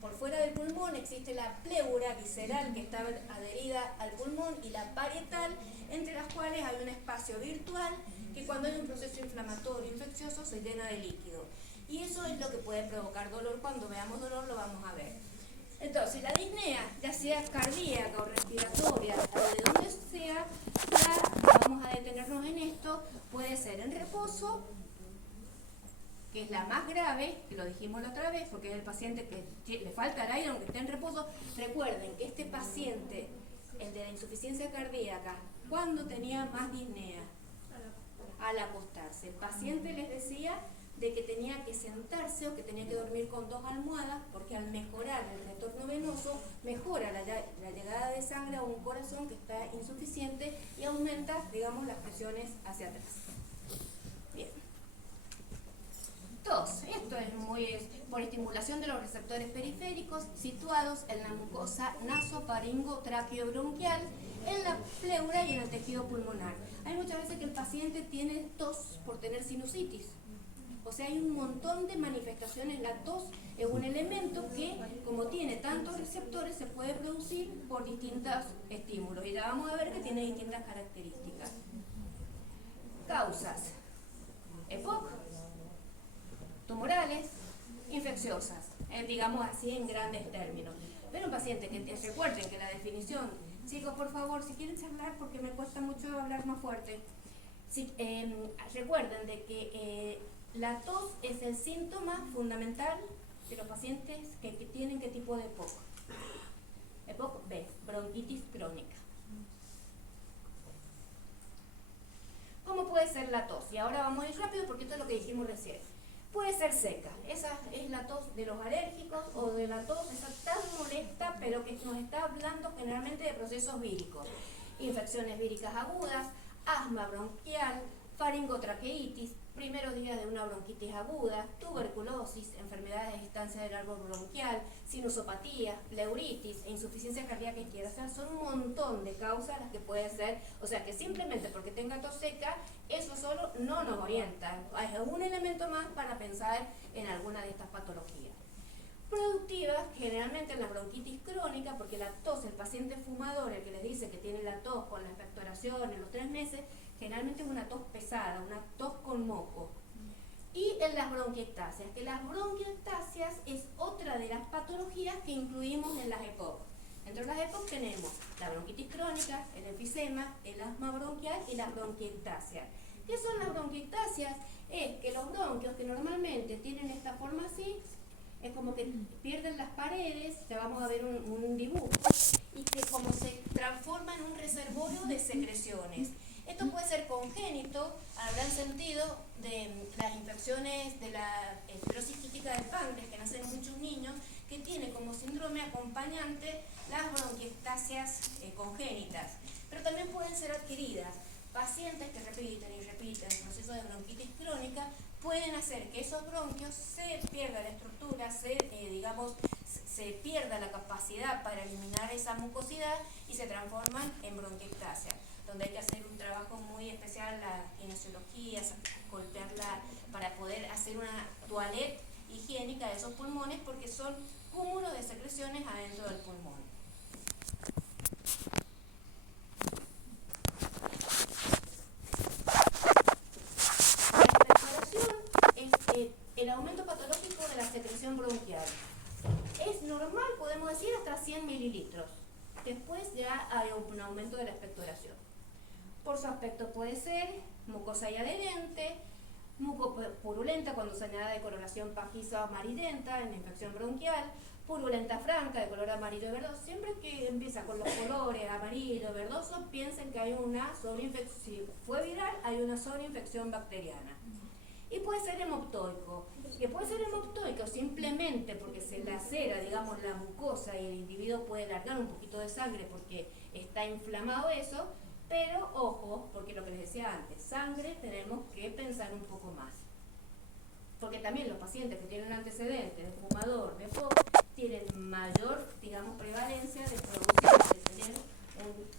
por fuera del pulmón existe la pleura visceral que está adherida al pulmón y la parietal, entre las cuales hay un espacio virtual que cuando hay un proceso inflamatorio infeccioso se llena de líquido. Y eso es lo que puede provocar dolor. Cuando veamos dolor lo vamos a ver. Entonces, la disnea, ya sea cardíaca o respiratoria, o de donde sea, ya vamos a detenernos en esto, puede ser en reposo, que es la más grave, que lo dijimos la otra vez, porque es el paciente que le falta el aire aunque esté en reposo. Recuerden que este paciente, el de la insuficiencia cardíaca, ¿cuándo tenía más disnea? Al acostarse. El paciente les decía de que tenía que sentarse o que tenía que dormir con 2 almohadas, porque al mejorar el retorno venoso, mejora la llegada de sangre a un corazón que está insuficiente y aumenta, digamos, las presiones hacia atrás. Bien. Entonces, esto es por estimulación de los receptores periféricos situados en la mucosa nasofaringo-traqueobronquial, en la pleura y en el tejido pulmonar. Hay muchas veces que el paciente tiene tos por tener sinusitis. O sea, hay un montón de manifestaciones. La tos es un elemento que, como tiene tantos receptores, se puede producir por distintos estímulos. Y ya vamos a ver que tiene distintas características. Causas: EPOC, tumorales, infecciosas, digamos así en grandes términos. Pero un paciente que recuerden que la definición, chicos, por favor, si quieren charlar, porque me cuesta mucho hablar más fuerte, recuerden de que la tos es el síntoma fundamental de los pacientes que tienen qué tipo de EPOC. EPOC B, bronquitis crónica. ¿Cómo puede ser la tos? Y ahora vamos a ir rápido porque esto es lo que dijimos recién. Puede ser seca, esa es la tos de los alérgicos o de la tos esa tan molesta, pero que nos está hablando generalmente de procesos víricos. Infecciones víricas agudas, asma bronquial, faringotraqueitis, primeros días de una bronquitis aguda, tuberculosis, enfermedades de estancia del árbol bronquial, sinusopatía, pleuritis e insuficiencia cardíaca izquierda. O sea, son un montón de causas las que puede ser, o sea, que simplemente porque tenga tos seca, eso solo no nos orienta. Es un elemento más para pensar en alguna de estas patologías. Productivas, generalmente en la bronquitis crónica, porque la tos, el paciente fumador, el que les dice que tiene la tos con la expectoración en los 3 meses, generalmente es una tos pesada, una tos con moco. Y en las bronquiectasias, que las bronquiectasias es otra de las patologías que incluimos en las EPOC. Entre las EPOC tenemos la bronquitis crónica, el enfisema, el asma bronquial y las bronquiectasias. ¿Qué son las bronquiectasias? Es que los bronquios que normalmente tienen esta forma así, es como que pierden las paredes, ya vamos a ver un dibujo, y que como se transforma en un reservorio de secreciones. Esto puede ser congénito, habrán sentido de las infecciones de la fibrosis quística del páncreas que nacen en muchos niños, que tiene como síndrome acompañante las bronquiectasias congénitas, pero también pueden ser adquiridas. Pacientes que repiten y repiten el proceso de bronquitis crónica pueden hacer que esos bronquios se pierda la estructura, se pierda la capacidad para eliminar esa mucosidad y se transforman en bronquiectasia, donde hay que hacer un trabajo muy especial, la kinesiología, golpearla para poder hacer una toilette higiénica de esos pulmones, porque son cúmulos de secreciones adentro del pulmón. El aumento patológico de la secreción bronquial. Es normal, podemos decir, hasta 100 mililitros. Después ya hay un aumento de la expectoración. Por su aspecto puede ser mucosa y adherente, mucopurulenta cuando se añade de coloración pajiza o amarillenta en la infección bronquial, purulenta franca de color amarillo y verdoso. Siempre que empieza con los colores amarillo y verdoso, piensen que hay una sobreinfección. Si fue viral, hay una sobreinfección bacteriana. Y puede ser hemoptoico, que puede ser hemoptoico simplemente porque se lacera, digamos, la mucosa y el individuo puede largar un poquito de sangre porque está inflamado eso, pero ojo, porque lo que les decía antes, sangre tenemos que pensar un poco más. Porque también los pacientes que tienen antecedentes de fumador, de POC, tienen mayor, digamos, prevalencia de producir, de tener,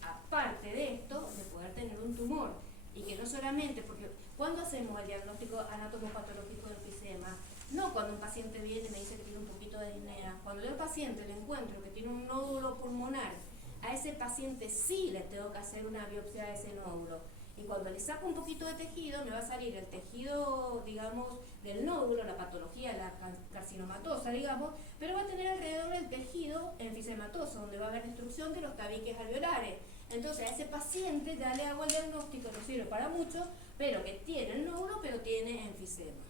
aparte de esto, de poder tener un tumor. Y que no solamente, porque cuando hacemos el diagnóstico anatomopatológico del enfisema, no cuando un paciente viene y me dice que tiene un poquito de disnea, cuando yo al paciente le encuentro que tiene un nódulo pulmonar, a ese paciente sí le tengo que hacer una biopsia de ese nódulo. Y cuando le saco un poquito de tejido, me va a salir el tejido, digamos, del nódulo, la patología, la carcinomatosa, digamos, pero va a tener alrededor del tejido enfisematoso, donde va a haber destrucción de los tabiques alveolares. Entonces a ese paciente ya le hago el diagnóstico, no sirve para mucho, pero que tiene el nódulo, pero tiene enfisema.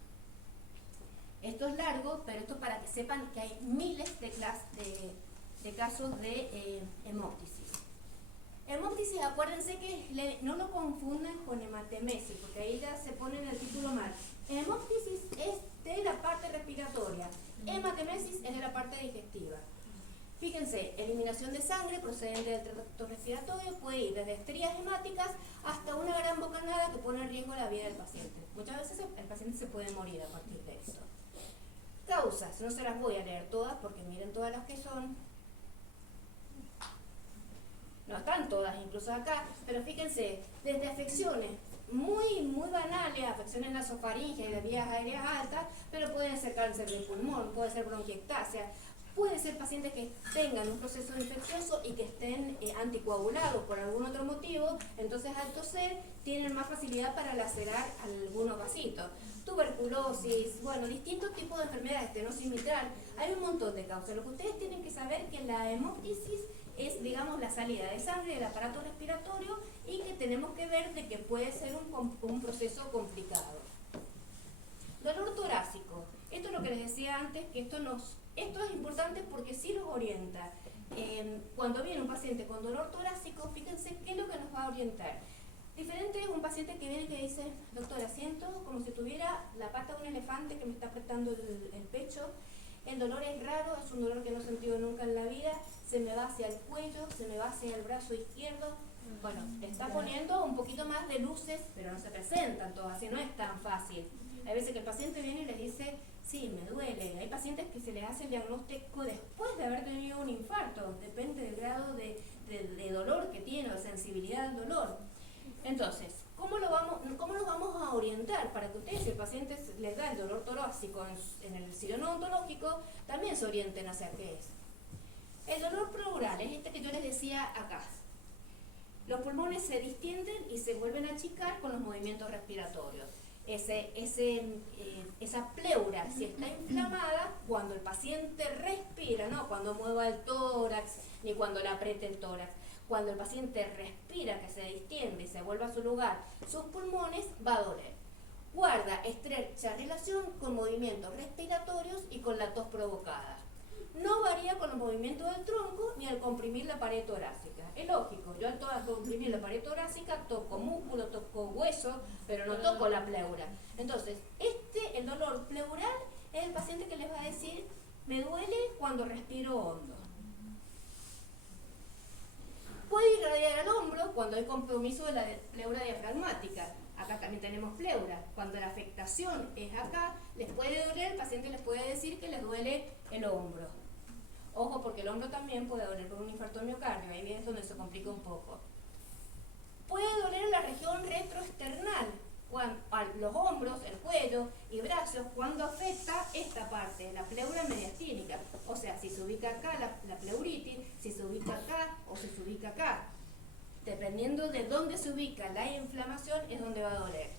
Esto es largo, pero esto para que sepan que hay miles de casos de hemóptisis. Hemóptisis, acuérdense que no lo confundan con hematemesis, porque ahí ya se pone en el título mal. Hemóptisis es de la parte respiratoria, hematemesis es de la parte digestiva. Fíjense, eliminación de sangre procedente del tracto respiratorio puede ir desde estrías hemáticas hasta una gran bocanada que pone en riesgo la vida del paciente. Muchas veces el paciente se puede morir a partir de eso. Causas, no se las voy a leer todas porque miren todas las que son. No están todas incluso acá, pero fíjense, desde afecciones muy banales, afecciones nasofaringeas y de vías aéreas altas, pero pueden ser cáncer de pulmón, puede ser bronquiectasia, puede ser pacientes que tengan un proceso infeccioso y que estén anticoagulados por algún otro motivo, entonces al toser tienen más facilidad para lacerar algunos vasitos. Tuberculosis, bueno, distintos tipos de enfermedades, estenosis mitral, hay un montón de causas. Lo que ustedes tienen que saber es que la hemóptisis es, digamos, la salida de sangre del aparato respiratorio y que tenemos que ver de que puede ser un proceso complicado. Dolor torácico, esto es lo que les decía antes, que esto es importante porque sí los orienta. Cuando viene un paciente con dolor torácico, fíjense qué es lo que nos va a orientar. Diferente es un paciente que viene y que dice, doctora, siento como si tuviera la pata de un elefante que me está apretando el pecho. El dolor es raro, es un dolor que no he sentido nunca en la vida, se me va hacia el cuello, se me va hacia el brazo izquierdo. Bueno, está poniendo un poquito más de luces, pero no se presentan todas, así no es tan fácil. Hay veces que el paciente viene y les dice, sí, me duele. Hay pacientes que se les hace el diagnóstico después de haber tenido un infarto, depende del grado de dolor que tiene o sensibilidad al dolor. Entonces, ¿cómo nos vamos a orientar para que ustedes, si el paciente les da el dolor torácico en el sillón odontológico, también se orienten hacia qué es? El dolor pleural es este que yo les decía acá. Los pulmones se distienden y se vuelven a achicar con los movimientos respiratorios. Esa pleura, si está inflamada, cuando el paciente respira, no cuando mueva el tórax ni cuando le apriete el tórax, cuando el paciente respira, que se distiende y se vuelve a su lugar, sus pulmones, va a doler. Guarda estrecha relación con movimientos respiratorios y con la tos provocada. No varía con los movimientos del tronco ni al comprimir la pared torácica. Es lógico, yo al comprimir la pared torácica toco músculo, toco hueso, pero no toco la pleura. Entonces, el dolor pleural es el paciente que les va a decir, me duele cuando respiro hondo. Puede irradiar al hombro cuando hay compromiso de la pleura diafragmática. Acá también tenemos pleura. Cuando la afectación es acá, les puede doler, el paciente les puede decir que les duele el hombro. Ojo, porque el hombro también puede doler por un infarto de miocardio, ahí es donde se complica un poco. Puede doler en la región retroesternal, los hombros, el cuello y brazos, cuando afecta esta parte, la pleura mediastínica. O sea, si se ubica acá la pleuritis, si se ubica acá o si se ubica acá. Dependiendo de dónde se ubica la inflamación, es donde va a doler.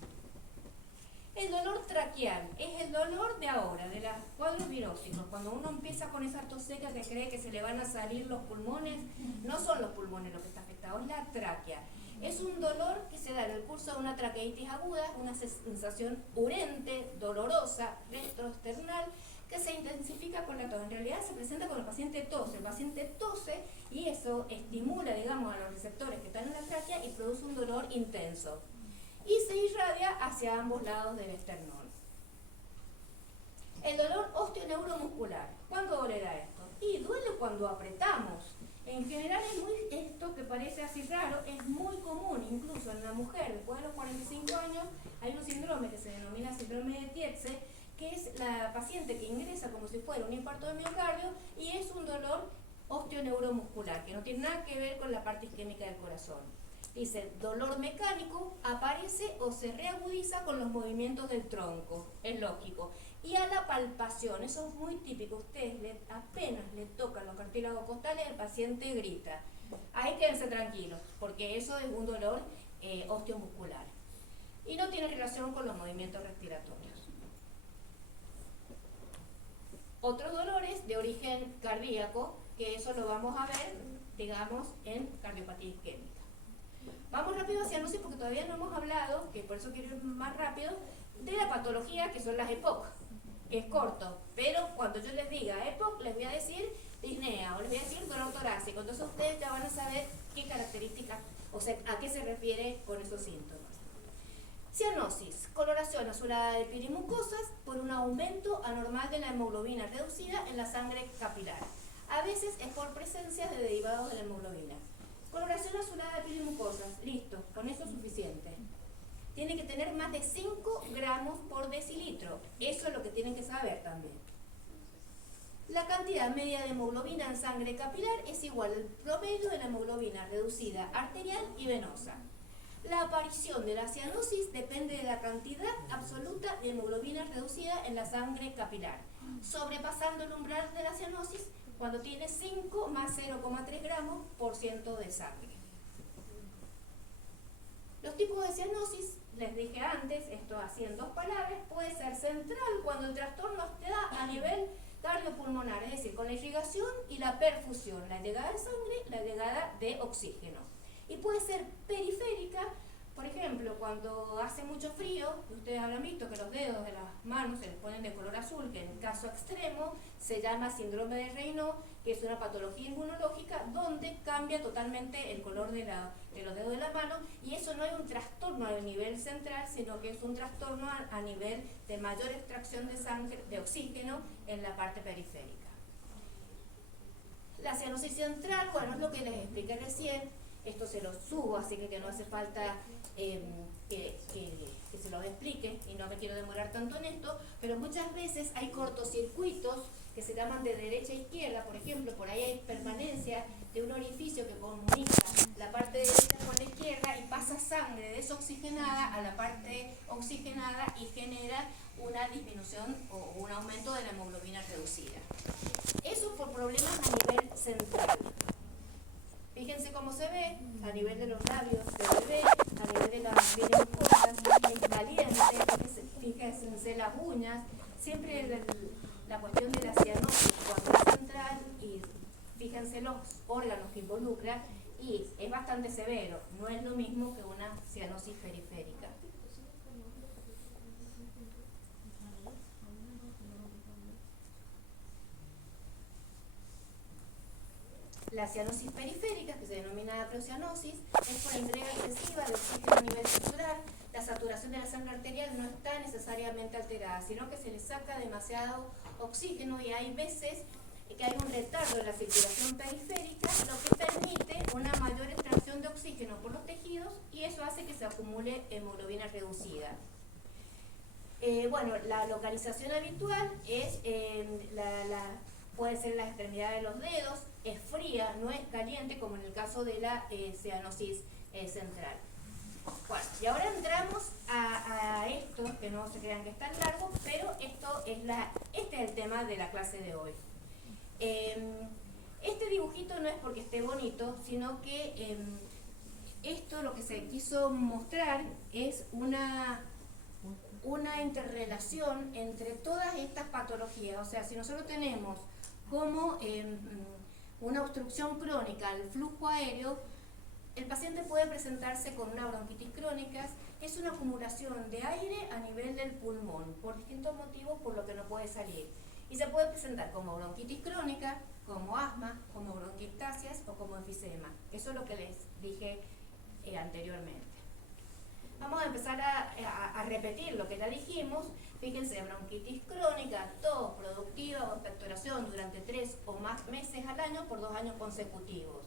El dolor traqueal es el dolor de ahora, de los cuadros virósicos. Cuando uno empieza con esa tos seca que cree que se le van a salir los pulmones, no son los pulmones lo que está afectado, es la tráquea. Es un dolor que se da en el curso de una traqueitis aguda, una sensación urente, dolorosa, retroesternal, que se intensifica con la tos. En realidad se presenta cuando el paciente tose. El paciente tose y eso estimula, digamos, a los receptores que están en la tráquea y produce un dolor intenso. Y se irradia hacia ambos lados del esternón. El dolor osteoneuromuscular. ¿Cuándo dolerá esto? Y duele cuando apretamos. En general esto que parece así raro es muy común, incluso en la mujer después de los 45 años hay un síndrome que se denomina síndrome de Tietze, que es la paciente que ingresa como si fuera un infarto de miocardio y es un dolor osteoneuromuscular, que no tiene nada que ver con la parte isquémica del corazón. Dice, dolor mecánico aparece o se reagudiza con los movimientos del tronco, es lógico. Y a la palpación, eso es muy típico, ustedes apenas le tocan los cartílagos costales, el paciente grita. Ahí quédense tranquilos, porque eso es un dolor osteomuscular. Y no tiene relación con los movimientos respiratorios. Otros dolores de origen cardíaco, que eso lo vamos a ver, digamos, en cardiopatía isquémica. Vamos rápido hacia cianosis porque todavía no hemos hablado, que por eso quiero ir más rápido, de la patología que son las EPOC. Es corto, pero cuando yo les diga EPOC, les voy a decir disnea o les voy a decir dolor torácico. Entonces ustedes ya van a saber qué características, o sea, a qué se refiere con esos síntomas. Cianosis, coloración azulada de piel y mucosas por un aumento anormal de la hemoglobina reducida en la sangre capilar. A veces es por presencia de derivados de la hemoglobina. Coloración azulada de piel y mucosas, listo, con eso es suficiente. Tiene que tener más de 5 gramos por decilitro, eso es lo que tienen que saber también. La cantidad media de hemoglobina en sangre capilar es igual al promedio de la hemoglobina reducida arterial y venosa. La aparición de la cianosis depende de la cantidad absoluta de hemoglobina reducida en la sangre capilar, sobrepasando el umbral de la cianosis cuando tiene 5 más 0,3 gramos por ciento de sangre. Los tipos de cianosis, les dije antes, esto así en 2 palabras, puede ser central cuando el trastorno se da a nivel cardiopulmonar, es decir, con la irrigación y la perfusión, la llegada de sangre, la llegada de oxígeno. Y puede ser periférica Por ejemplo, cuando hace mucho frío, ustedes habrán visto que los dedos de las manos se les ponen de color azul, que en el caso extremo se llama síndrome de Raynaud, que es una patología inmunológica donde cambia totalmente el color de los dedos de la mano, y eso no es un trastorno a nivel central, sino que es un trastorno a nivel de mayor extracción de sangre, de oxígeno en la parte periférica. La cianosis central, bueno, es lo que les expliqué recién. Esto se lo subo, así que no hace falta que se los explique, y no me quiero demorar tanto en esto, pero muchas veces hay cortocircuitos que se llaman de derecha a izquierda. Por ejemplo, por ahí hay permanencia de un orificio que comunica la parte derecha con la izquierda y pasa sangre desoxigenada a la parte oxigenada y genera una disminución o un aumento de la hemoglobina reducida. Eso por problemas a nivel central. Fíjense cómo se ve a nivel de los labios del bebé, a nivel de las pieles mucosas, es caliente, fíjense las uñas, siempre la cuestión de la cianosis cuando es central, y fíjense los órganos que involucra, y es bastante severo, no es lo mismo que una cianosis periférica. La cianosis periférica, que se denomina acrocianosis, es por entrega excesiva de oxígeno a nivel cerebral. La saturación de la sangre arterial no está necesariamente alterada, sino que se le saca demasiado oxígeno, y hay veces que hay un retardo en la circulación periférica, lo que permite una mayor extracción de oxígeno por los tejidos, y eso hace que se acumule hemoglobina reducida. Bueno, la localización habitual es puede ser en las extremidades de los dedos, es fría, no es caliente, como en el caso de la cianosis central. Bueno, y ahora entramos a esto, que no se crean que es tan largo, pero este es el tema de la clase de hoy. Este dibujito no es porque esté bonito, sino que esto lo que se quiso mostrar es una interrelación entre todas estas patologías. O sea, si nosotros tenemos como una obstrucción crónica al flujo aéreo, el paciente puede presentarse con una bronquitis crónica. Es una acumulación de aire a nivel del pulmón, por distintos motivos por lo que no puede salir. Y se puede presentar como bronquitis crónica, como asma, como bronquiectasias o como enfisema. Eso es lo que les dije anteriormente. Vamos a empezar a repetir lo que ya dijimos. Fíjense, bronquitis crónica, tos productiva o expectoración durante 3 o más meses al año por 2 años consecutivos.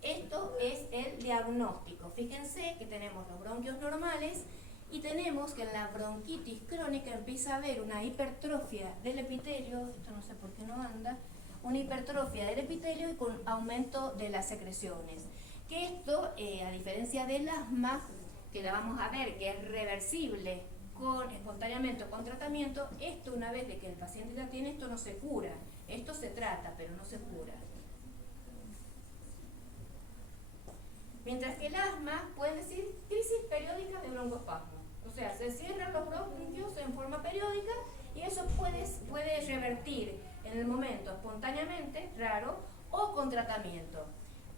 Esto es el diagnóstico. Fíjense que tenemos los bronquios normales y tenemos que en la bronquitis crónica empieza a haber una hipertrofia del epitelio, esto no sé por qué no anda, una hipertrofia del epitelio y con aumento de las secreciones. Que esto, a diferencia del asma, que la vamos a ver que es reversible espontáneamente o con tratamiento, esto una vez de que el paciente ya tiene, esto no se cura, esto se trata pero no se cura. Mientras que el asma puede decir crisis periódica de broncoespasmo, o sea, se cierran los bronquios en forma periódica y eso puede revertir en el momento espontáneamente, raro, o con tratamiento.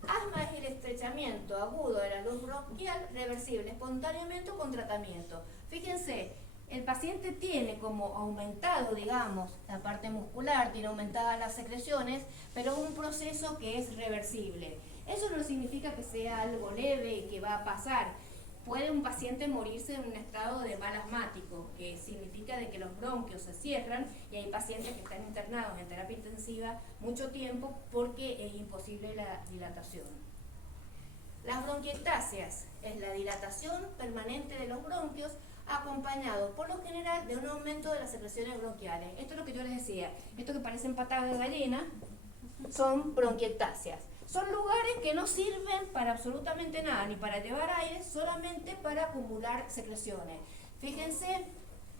Asma es el estrechamiento agudo de la luz bronquial, reversible espontáneamente o con tratamiento. Fíjense, el paciente tiene como aumentado, digamos, la parte muscular, tiene aumentadas las secreciones, pero un proceso que es reversible. Eso no significa que sea algo leve y que va a pasar. Puede un paciente morirse en un estado de mal asmático, que significa de que los bronquios se cierran, y hay pacientes que están internados en terapia intensiva mucho tiempo porque es imposible la dilatación. Las bronquiectasias es la dilatación permanente de los bronquios acompañado por lo general de un aumento de las secreciones bronquiales. Esto es lo que yo les decía, esto que parecen patadas de gallina son bronquiectasias. Son lugares que no sirven para absolutamente nada, ni para llevar aire, solamente para acumular secreciones. Fíjense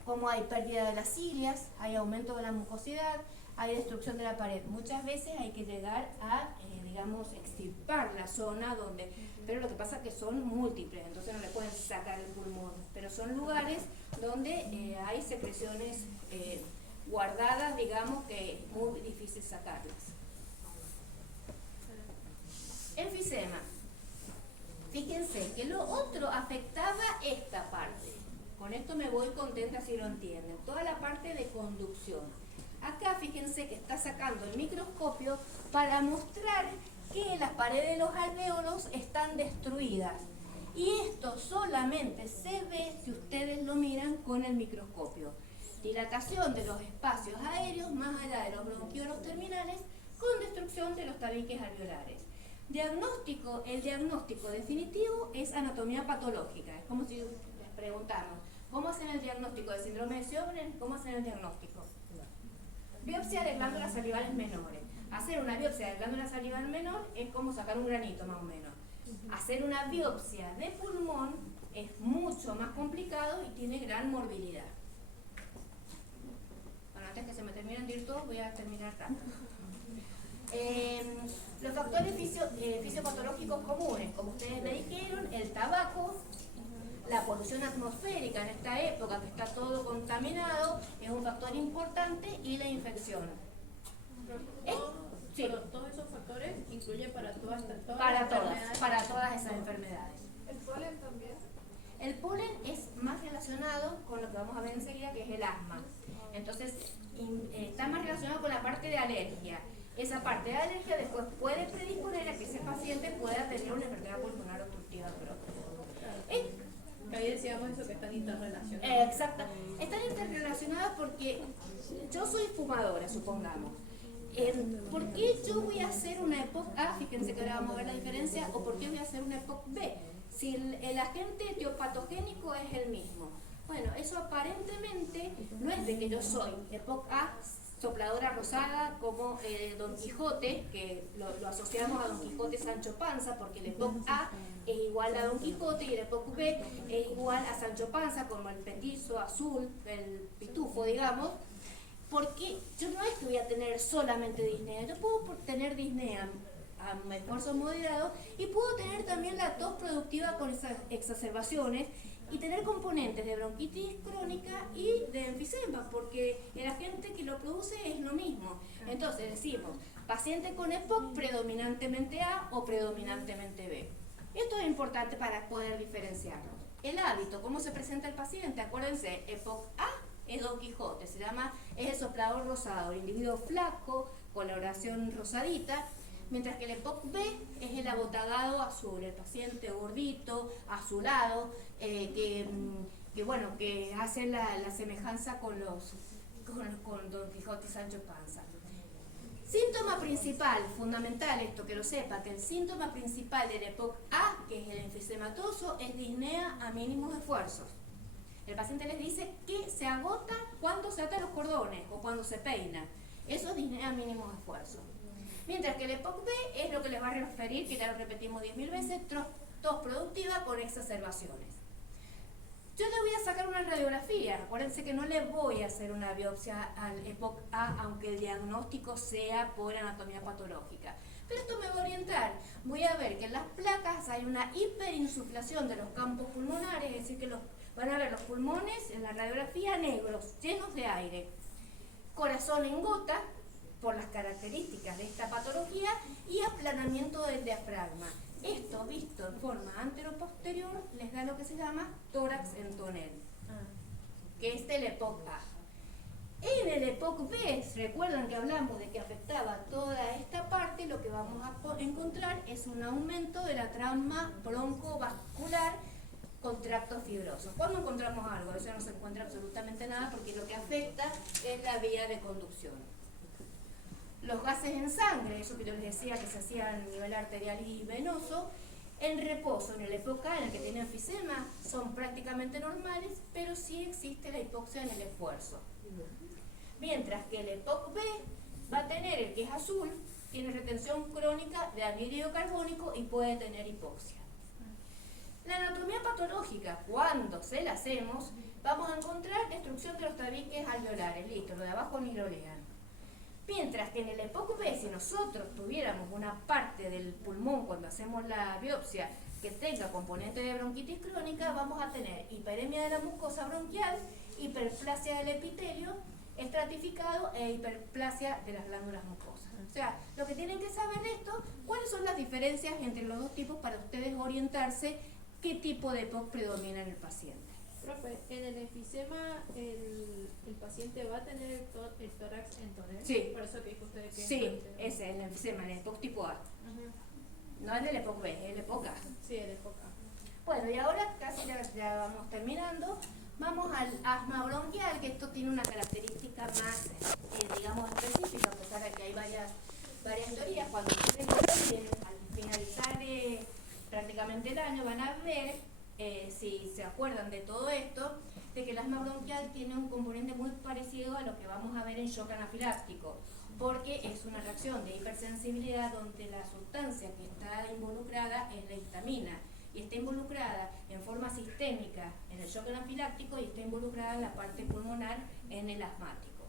cómo hay pérdida de las cilias, hay aumento de la mucosidad, hay destrucción de la pared. Muchas veces hay que llegar a, digamos, extirpar la zona donde... Pero lo que pasa es que son múltiples, entonces no le pueden sacar el pulmón. Pero son lugares donde hay secreciones guardadas, digamos, que es muy difícil sacarlas. Enfisema. Fíjense fíjense que lo otro afectaba esta parte. Con esto me voy contenta si lo entienden. Toda la parte de conducción. Acá fíjense que está sacando el microscopio para mostrar que las paredes de los alvéolos están destruidas. Y esto solamente se ve si ustedes lo miran con el microscopio. Dilatación de los espacios aéreos más allá de los bronquiolos terminales con destrucción de los tabiques alveolares. Diagnóstico, el diagnóstico definitivo es anatomía patológica. Es como si les preguntamos, ¿cómo hacen el diagnóstico del síndrome de Sjögren? ¿Cómo hacen el diagnóstico? Biopsia de glándulas salivales menores. Hacer una biopsia de glándula salival menor es como sacar un granito más o menos. Hacer una biopsia de pulmón es mucho más complicado y tiene gran morbilidad. Bueno, antes que se me terminen de ir todos, voy a terminar rápido. Los factores fisiopatológicos comunes, como ustedes me dijeron, el tabaco, la polución atmosférica en esta época que está todo contaminado, es un factor importante, y la infección. Sí. Pero todos esos factores incluyen para todas las enfermedades. Para todas esas enfermedades. ¿El polen también? El polen es más relacionado con lo que vamos a ver enseguida, que es el asma. Entonces, está más relacionado con la parte de alergia. Esa parte de alergia después puede predisponer a que ese paciente pueda tener una enfermedad pulmonar obstructiva crónica. Ahí decíamos eso, que están interrelacionados. Exacto. Están interrelacionadas porque yo soy fumadora, supongamos. ¿Por qué yo voy a hacer una EPOC A? Fíjense que ahora vamos a ver la diferencia. ¿O por qué voy a hacer una EPOC B? Si el agente etiopatogénico es el mismo. Bueno, eso aparentemente no es de que yo soy EPOC A, sopladora rosada, como Don Quijote, que lo asociamos a Don Quijote Sancho Panza, porque el EPOC A es igual a Don Quijote y el EPOC B es igual a Sancho Panza, como el petizo azul, el pitufo, digamos. Porque yo no es que voy a tener solamente disnea, yo puedo tener disnea a esfuerzos moderados y puedo tener también la tos productiva con esas exacerbaciones y tener componentes de bronquitis crónica y de enfisema, porque el agente que lo produce es lo mismo. Entonces decimos, paciente con EPOC predominantemente A o predominantemente B. Esto es importante para poder diferenciarlo. El hábito, ¿cómo se presenta el paciente? Acuérdense, EPOC A es Don Quijote, es el soplador rosado, el individuo flaco, coloración rosadita, mientras que el EPOC B es el abotagado azul, el paciente gordito, azulado, que hace la semejanza con Don Quijote y Sancho Panza. Síntoma principal, fundamental esto que lo sepa, que el síntoma principal del EPOC A, que es el enfisematoso, es disnea a mínimos esfuerzos. El paciente les dice que se agota cuando se ata los cordones o cuando se peina. Eso es disnea a mínimos esfuerzos. Mientras que el EPOC B es lo que les va a referir, que ya lo repetimos 10.000 veces, tos productiva con exacerbaciones. Yo le voy a sacar una radiografía. Acuérdense que no le voy a hacer una biopsia al EPOC A, aunque el diagnóstico sea por anatomía patológica. Pero esto me va a orientar. Voy a ver que en las placas hay una hiperinsuflación de los campos pulmonares, es decir, que van a ver los pulmones en la radiografía negros, llenos de aire. Corazón en gota, por las características de esta patología, y aplanamiento del diafragma. Esto, visto en forma anteroposterior, les da lo que se llama tórax en tonel, que es el EPOC A. En el EPOC B, recuerdan que hablamos de que afectaba toda esta parte, lo que vamos a encontrar es un aumento de la trama broncovascular con tractos fibrosos. ¿Cuándo encontramos algo? Eso no se encuentra absolutamente nada, porque lo que afecta es la vía de conducción. Los gases en sangre, eso que yo les decía que se hacía a nivel arterial y venoso, en reposo, en el EPOC A, en el que tiene enfisema, son prácticamente normales, pero sí existe la hipoxia en el esfuerzo. Mientras que el EPOC B va a tener, el que es azul, tiene retención crónica de anhídrido carbónico y puede tener hipoxia. La anatomía patológica, cuando se la hacemos, vamos a encontrar destrucción de los tabiques alveolares, listo, lo de abajo ni lo lean. Mientras que en el EPOC B, si nosotros tuviéramos una parte del pulmón cuando hacemos la biopsia que tenga componente de bronquitis crónica, vamos a tener hiperemia de la mucosa bronquial, hiperplasia del epitelio, estratificado e hiperplasia de las glándulas mucosas. O sea, lo que tienen que saber de esto, cuáles son las diferencias entre los dos tipos para ustedes orientarse qué tipo de EPOC predomina en el paciente. Profe, en el enfisema el paciente va a tener el tórax entonces. Sí. Por eso que dijo usted que Sí, es ese es el enfisema, el EPOC tipo A. Ajá. No es el EPOC B, es el EPOC A. Sí, el época. Bueno, y ahora casi ya vamos terminando. Vamos al asma bronquial, que esto tiene una característica más, digamos, específica, a pesar de que hay varias teorías. Cuando ustedes estudien, al finalizar prácticamente el año, van a ver, si se acuerdan de todo esto, de que el asma bronquial tiene un componente muy parecido a lo que vamos a ver en shock anafiláctico, porque es una reacción de hipersensibilidad donde la sustancia que está involucrada es la histamina, y está involucrada en forma sistémica en el shock anafiláctico y está involucrada en la parte pulmonar en el asmático.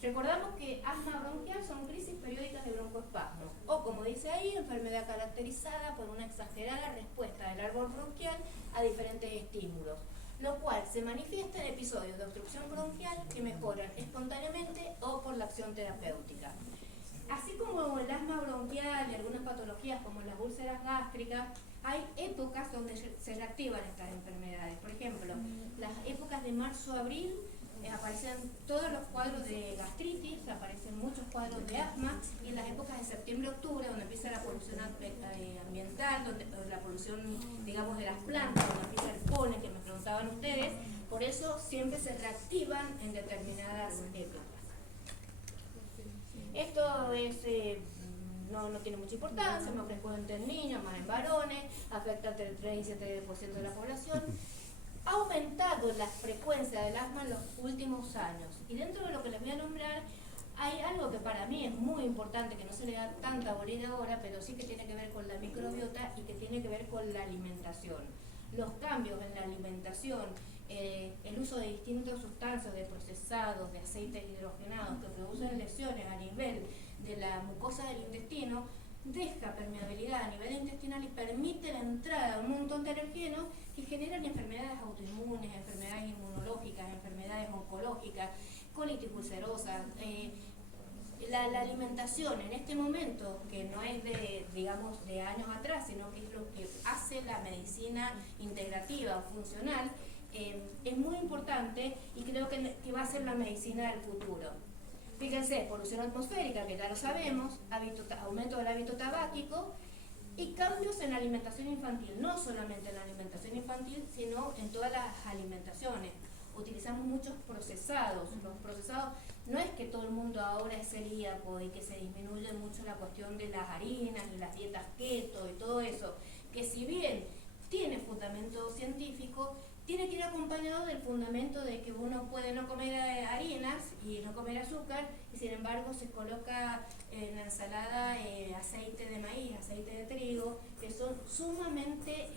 Recordamos que asma bronquial son crisis periódicas de broncoespasmo, o como dice ahí, enfermedad caracterizada por una exagerada respuesta del árbol bronquial a diferentes estímulos, lo cual se manifiesta en episodios de obstrucción bronquial que mejoran espontáneamente o por la acción terapéutica. Así como el asma bronquial y algunas patologías como las úlceras gástricas, hay épocas donde se reactivan estas enfermedades. Por ejemplo, las épocas de marzo-abril aparecen todos los cuadros de gastritis, aparecen muchos cuadros de asma, y en las épocas de septiembre-octubre, donde empieza la polución ambiental, donde la polución, digamos, de las plantas, donde empieza el polen, que me preguntaban ustedes, por eso siempre se reactivan en determinadas épocas. Esto es, no tiene mucha importancia, más frecuente en niños, más en varones, afecta entre el 3 y 7% de la población. Ha aumentado la frecuencia del asma en los últimos años, y dentro de lo que les voy a nombrar hay algo que para mí es muy importante, que no se le da tanta bolilla ahora, pero sí que tiene que ver con la microbiota y que tiene que ver con la alimentación. Los cambios en la alimentación, el uso de distintas sustancias, de procesados, de aceites hidrogenados que producen lesiones a nivel de la mucosa del intestino, deja permeabilidad a nivel intestinal y permite la entrada de un montón de alergenos que generan enfermedades autoinmunes, enfermedades inmunológicas, enfermedades oncológicas, colitis ulcerosa. La alimentación en este momento, que no es digamos, de años atrás, sino que es lo que hace la medicina integrativa o funcional, es muy importante, y creo que va a ser la medicina del futuro. Fíjense, polución atmosférica, que ya lo sabemos, aumento del hábito tabáquico y cambios en la alimentación infantil, no solamente en la alimentación infantil, sino en todas las alimentaciones. Utilizamos muchos procesados. Los procesados, no es que todo el mundo ahora es celíaco y que se disminuye mucho la cuestión de las harinas y las dietas keto y todo eso, que si bien tiene fundamento científico, tiene que ir acompañado del fundamento de que uno puede no comer harinas y no comer azúcar, y sin embargo se coloca en la ensalada aceite de maíz, aceite de trigo, que son sumamente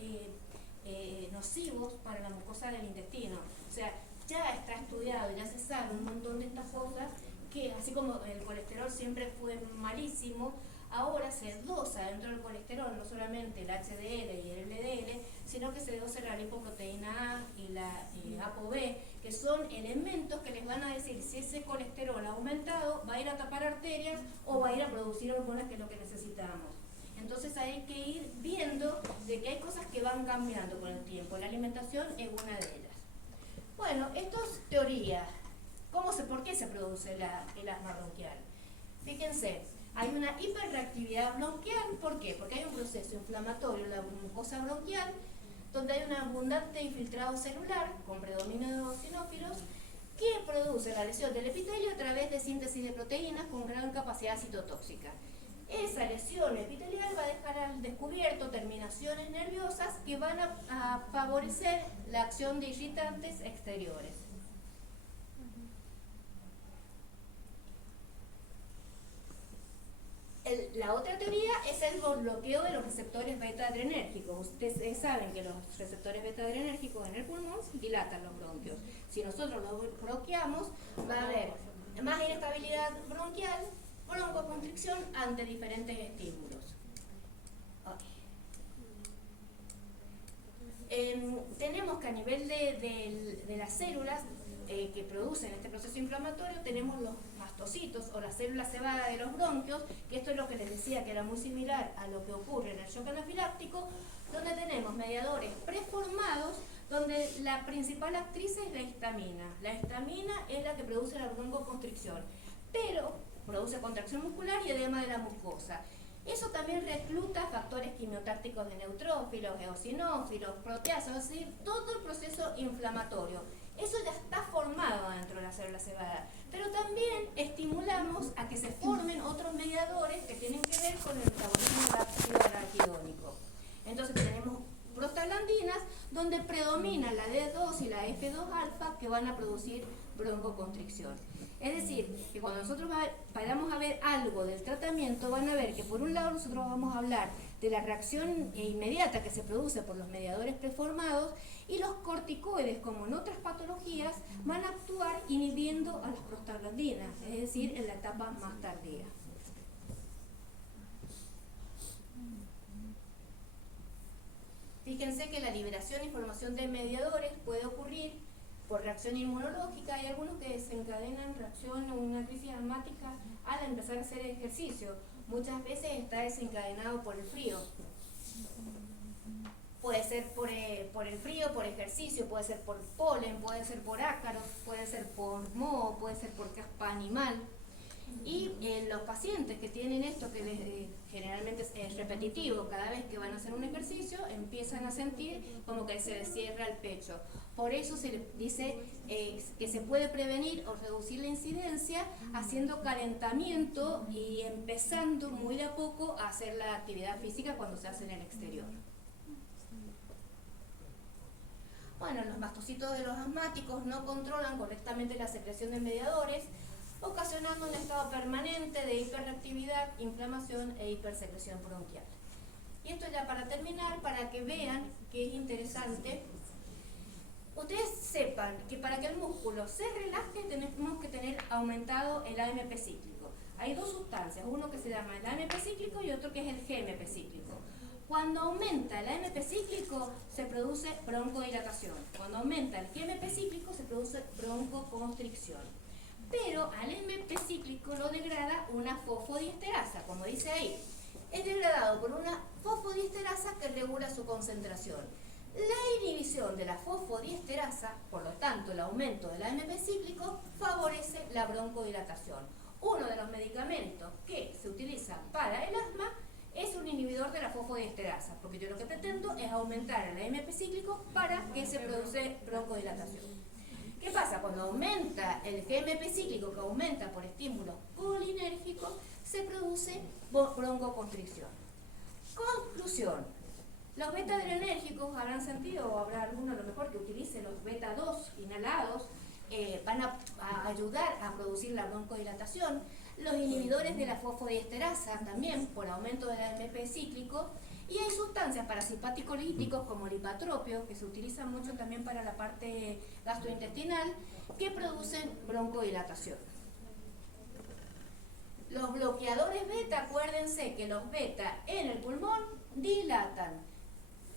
nocivos para la mucosa del intestino. O sea, ya está estudiado, ya se sabe un montón de estas cosas, que así como el colesterol siempre fue malísimo, ahora se dosa dentro del colesterol no solamente el HDL y el LDL, sino que se dosa la lipoproteína A y la ApoB, que son elementos que les van a decir si ese colesterol ha aumentado, va a ir a tapar arterias o va a ir a producir hormonas, que es lo que necesitamos. Entonces hay que ir viendo de que hay cosas que van cambiando con el tiempo. La alimentación es una de ellas. Bueno, esto es teoría. ¿Por qué se produce el asma bronquial? Fíjense, hay una hiperreactividad bronquial. ¿Por qué? Porque hay un proceso inflamatorio en la mucosa bronquial, donde hay un abundante infiltrado celular con predominio de eosinófilos que produce la lesión del epitelio a través de síntesis de proteínas con gran capacidad citotóxica. Esa lesión epitelial va a dejar al descubierto terminaciones nerviosas que van a favorecer la acción de irritantes exteriores. La otra teoría es el bloqueo de los receptores beta-adrenérgicos. Ustedes saben que los receptores beta-adrenérgicos en el pulmón dilatan los bronquios. Si nosotros los bloqueamos, va a haber más inestabilidad bronquial, broncoconstricción ante diferentes estímulos. Tenemos que a nivel de las células que producen este proceso inflamatorio, tenemos los mastocitos o las células cebada de los bronquios, que esto es lo que les decía que era muy similar a lo que ocurre en el shock anafiláctico, donde tenemos mediadores preformados, donde la principal actriz es la histamina. La histamina es la que produce la broncoconstricción, pero produce contracción muscular y edema de la mucosa. Eso también recluta factores quimiotácticos de neutrófilos, eosinófilos, proteasas, es decir, todo el proceso inflamatorio. Eso ya está formado dentro de la célula cebada, pero también estimulamos a que se formen otros mediadores que tienen que ver con el metabolismo del ácido araquidónico. Entonces tenemos prostaglandinas donde predomina la D2 y la F2 alfa que van a producir broncoconstricción. Es decir, que cuando nosotros vayamos a ver algo del tratamiento, van a ver que por un lado nosotros vamos a hablar de la reacción inmediata que se produce por los mediadores preformados, y los corticoides, como en otras patologías, van a actuar inhibiendo a las prostaglandinas, es decir, en la etapa más tardía. Fíjense que la liberación y formación de mediadores puede ocurrir por reacción inmunológica. Hay algunos que desencadenan reacción o una crisis asmática al empezar a hacer ejercicio. Muchas veces está desencadenado por el frío. Puede ser por el frío, por ejercicio, puede ser por polen, puede ser por ácaros, puede ser por moho, puede ser por caspa animal. Y los pacientes que tienen esto, que generalmente es repetitivo, cada vez que van a hacer un ejercicio, empiezan a sentir como que se les cierra el pecho. Por eso se les dice que se puede prevenir o reducir la incidencia haciendo calentamiento y empezando muy de a poco a hacer la actividad física cuando se hace en el exterior. Bueno, los mastocitos de los asmáticos no controlan correctamente la secreción de mediadores, ocasionando un estado permanente de hiperreactividad, inflamación e hipersecreción bronquial. Y esto ya para terminar, para que vean que es interesante, ustedes sepan que para que el músculo se relaje tenemos que tener aumentado el AMP cíclico. Hay dos sustancias, uno que se llama el AMP cíclico y otro que es el GMP cíclico. Cuando aumenta el AMP cíclico se produce broncodilatación. Cuando aumenta el GMP cíclico se produce broncoconstricción. Pero al AMP cíclico lo degrada una fosfodiesterasa, como dice ahí. Es degradado por una fosfodiesterasa que regula su concentración. La inhibición de la fosfodiesterasa, por lo tanto el aumento del AMP cíclico, favorece la broncodilatación. Uno de los medicamentos que se utiliza para el asma es un inhibidor de la fosfodiesterasa, porque yo lo que pretendo es aumentar el AMP cíclico para que se produce broncodilatación. ¿Qué pasa? Cuando aumenta el GMP cíclico, que aumenta por estímulos colinérgicos, se produce broncoconstricción. Conclusión. Los beta-adrenérgicos habrán sentido, o habrá alguno a lo mejor que utilice los beta-2 inhalados, van a ayudar a producir la broncodilatación. Los inhibidores de la fosfodiesterasa también por aumento del AMP cíclico. Y hay sustancias parasimpaticolíticos como el lipatropio, que se utilizan mucho también para la parte gastrointestinal, que producen broncodilatación. Los bloqueadores beta, acuérdense que los beta en el pulmón dilatan.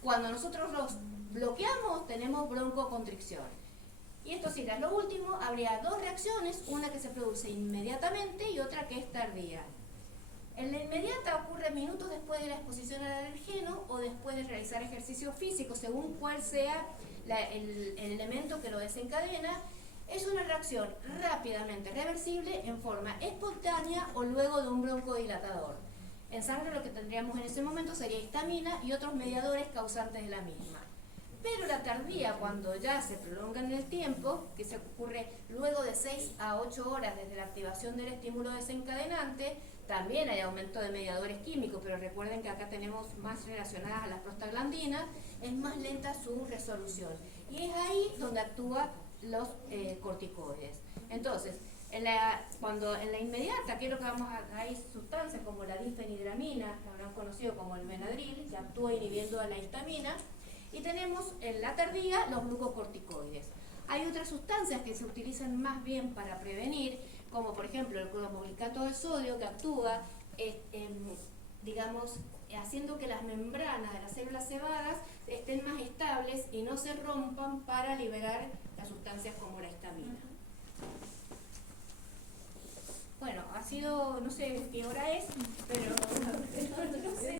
Cuando nosotros los bloqueamos tenemos broncoconstricción. Y esto sí, lo último, habría dos reacciones, una que se produce inmediatamente y otra que es tardía. En la inmediata ocurre minutos después de la exposición al alergeno o después de realizar ejercicio físico, según cuál sea el elemento que lo desencadena. Es una reacción rápidamente reversible en forma espontánea o luego de un broncodilatador. En sangre lo que tendríamos en ese momento sería histamina y otros mediadores causantes de la misma. Pero la tardía, cuando ya se prolonga en el tiempo, que se ocurre luego de 6 a 8 horas desde la activación del estímulo desencadenante, también hay aumento de mediadores químicos, pero recuerden que acá tenemos más relacionadas a las prostaglandinas, es más lenta su resolución. Y es ahí donde actúan los corticoides. Entonces, cuando en la inmediata, ¿qué es lo que vamos a? Hay sustancias como la difenhidramina, que habrán conocido como el Benadryl, que actúa inhibiendo a la histamina, y tenemos en la tardía los glucocorticoides. Hay otras sustancias que se utilizan más bien para prevenir, como por ejemplo el cromoglicato de sodio, que actúa, digamos, haciendo que las membranas de las células cebadas estén más estables y no se rompan para liberar las sustancias como la histamina. Bueno, ha sido, no sé qué hora es, pero no sé.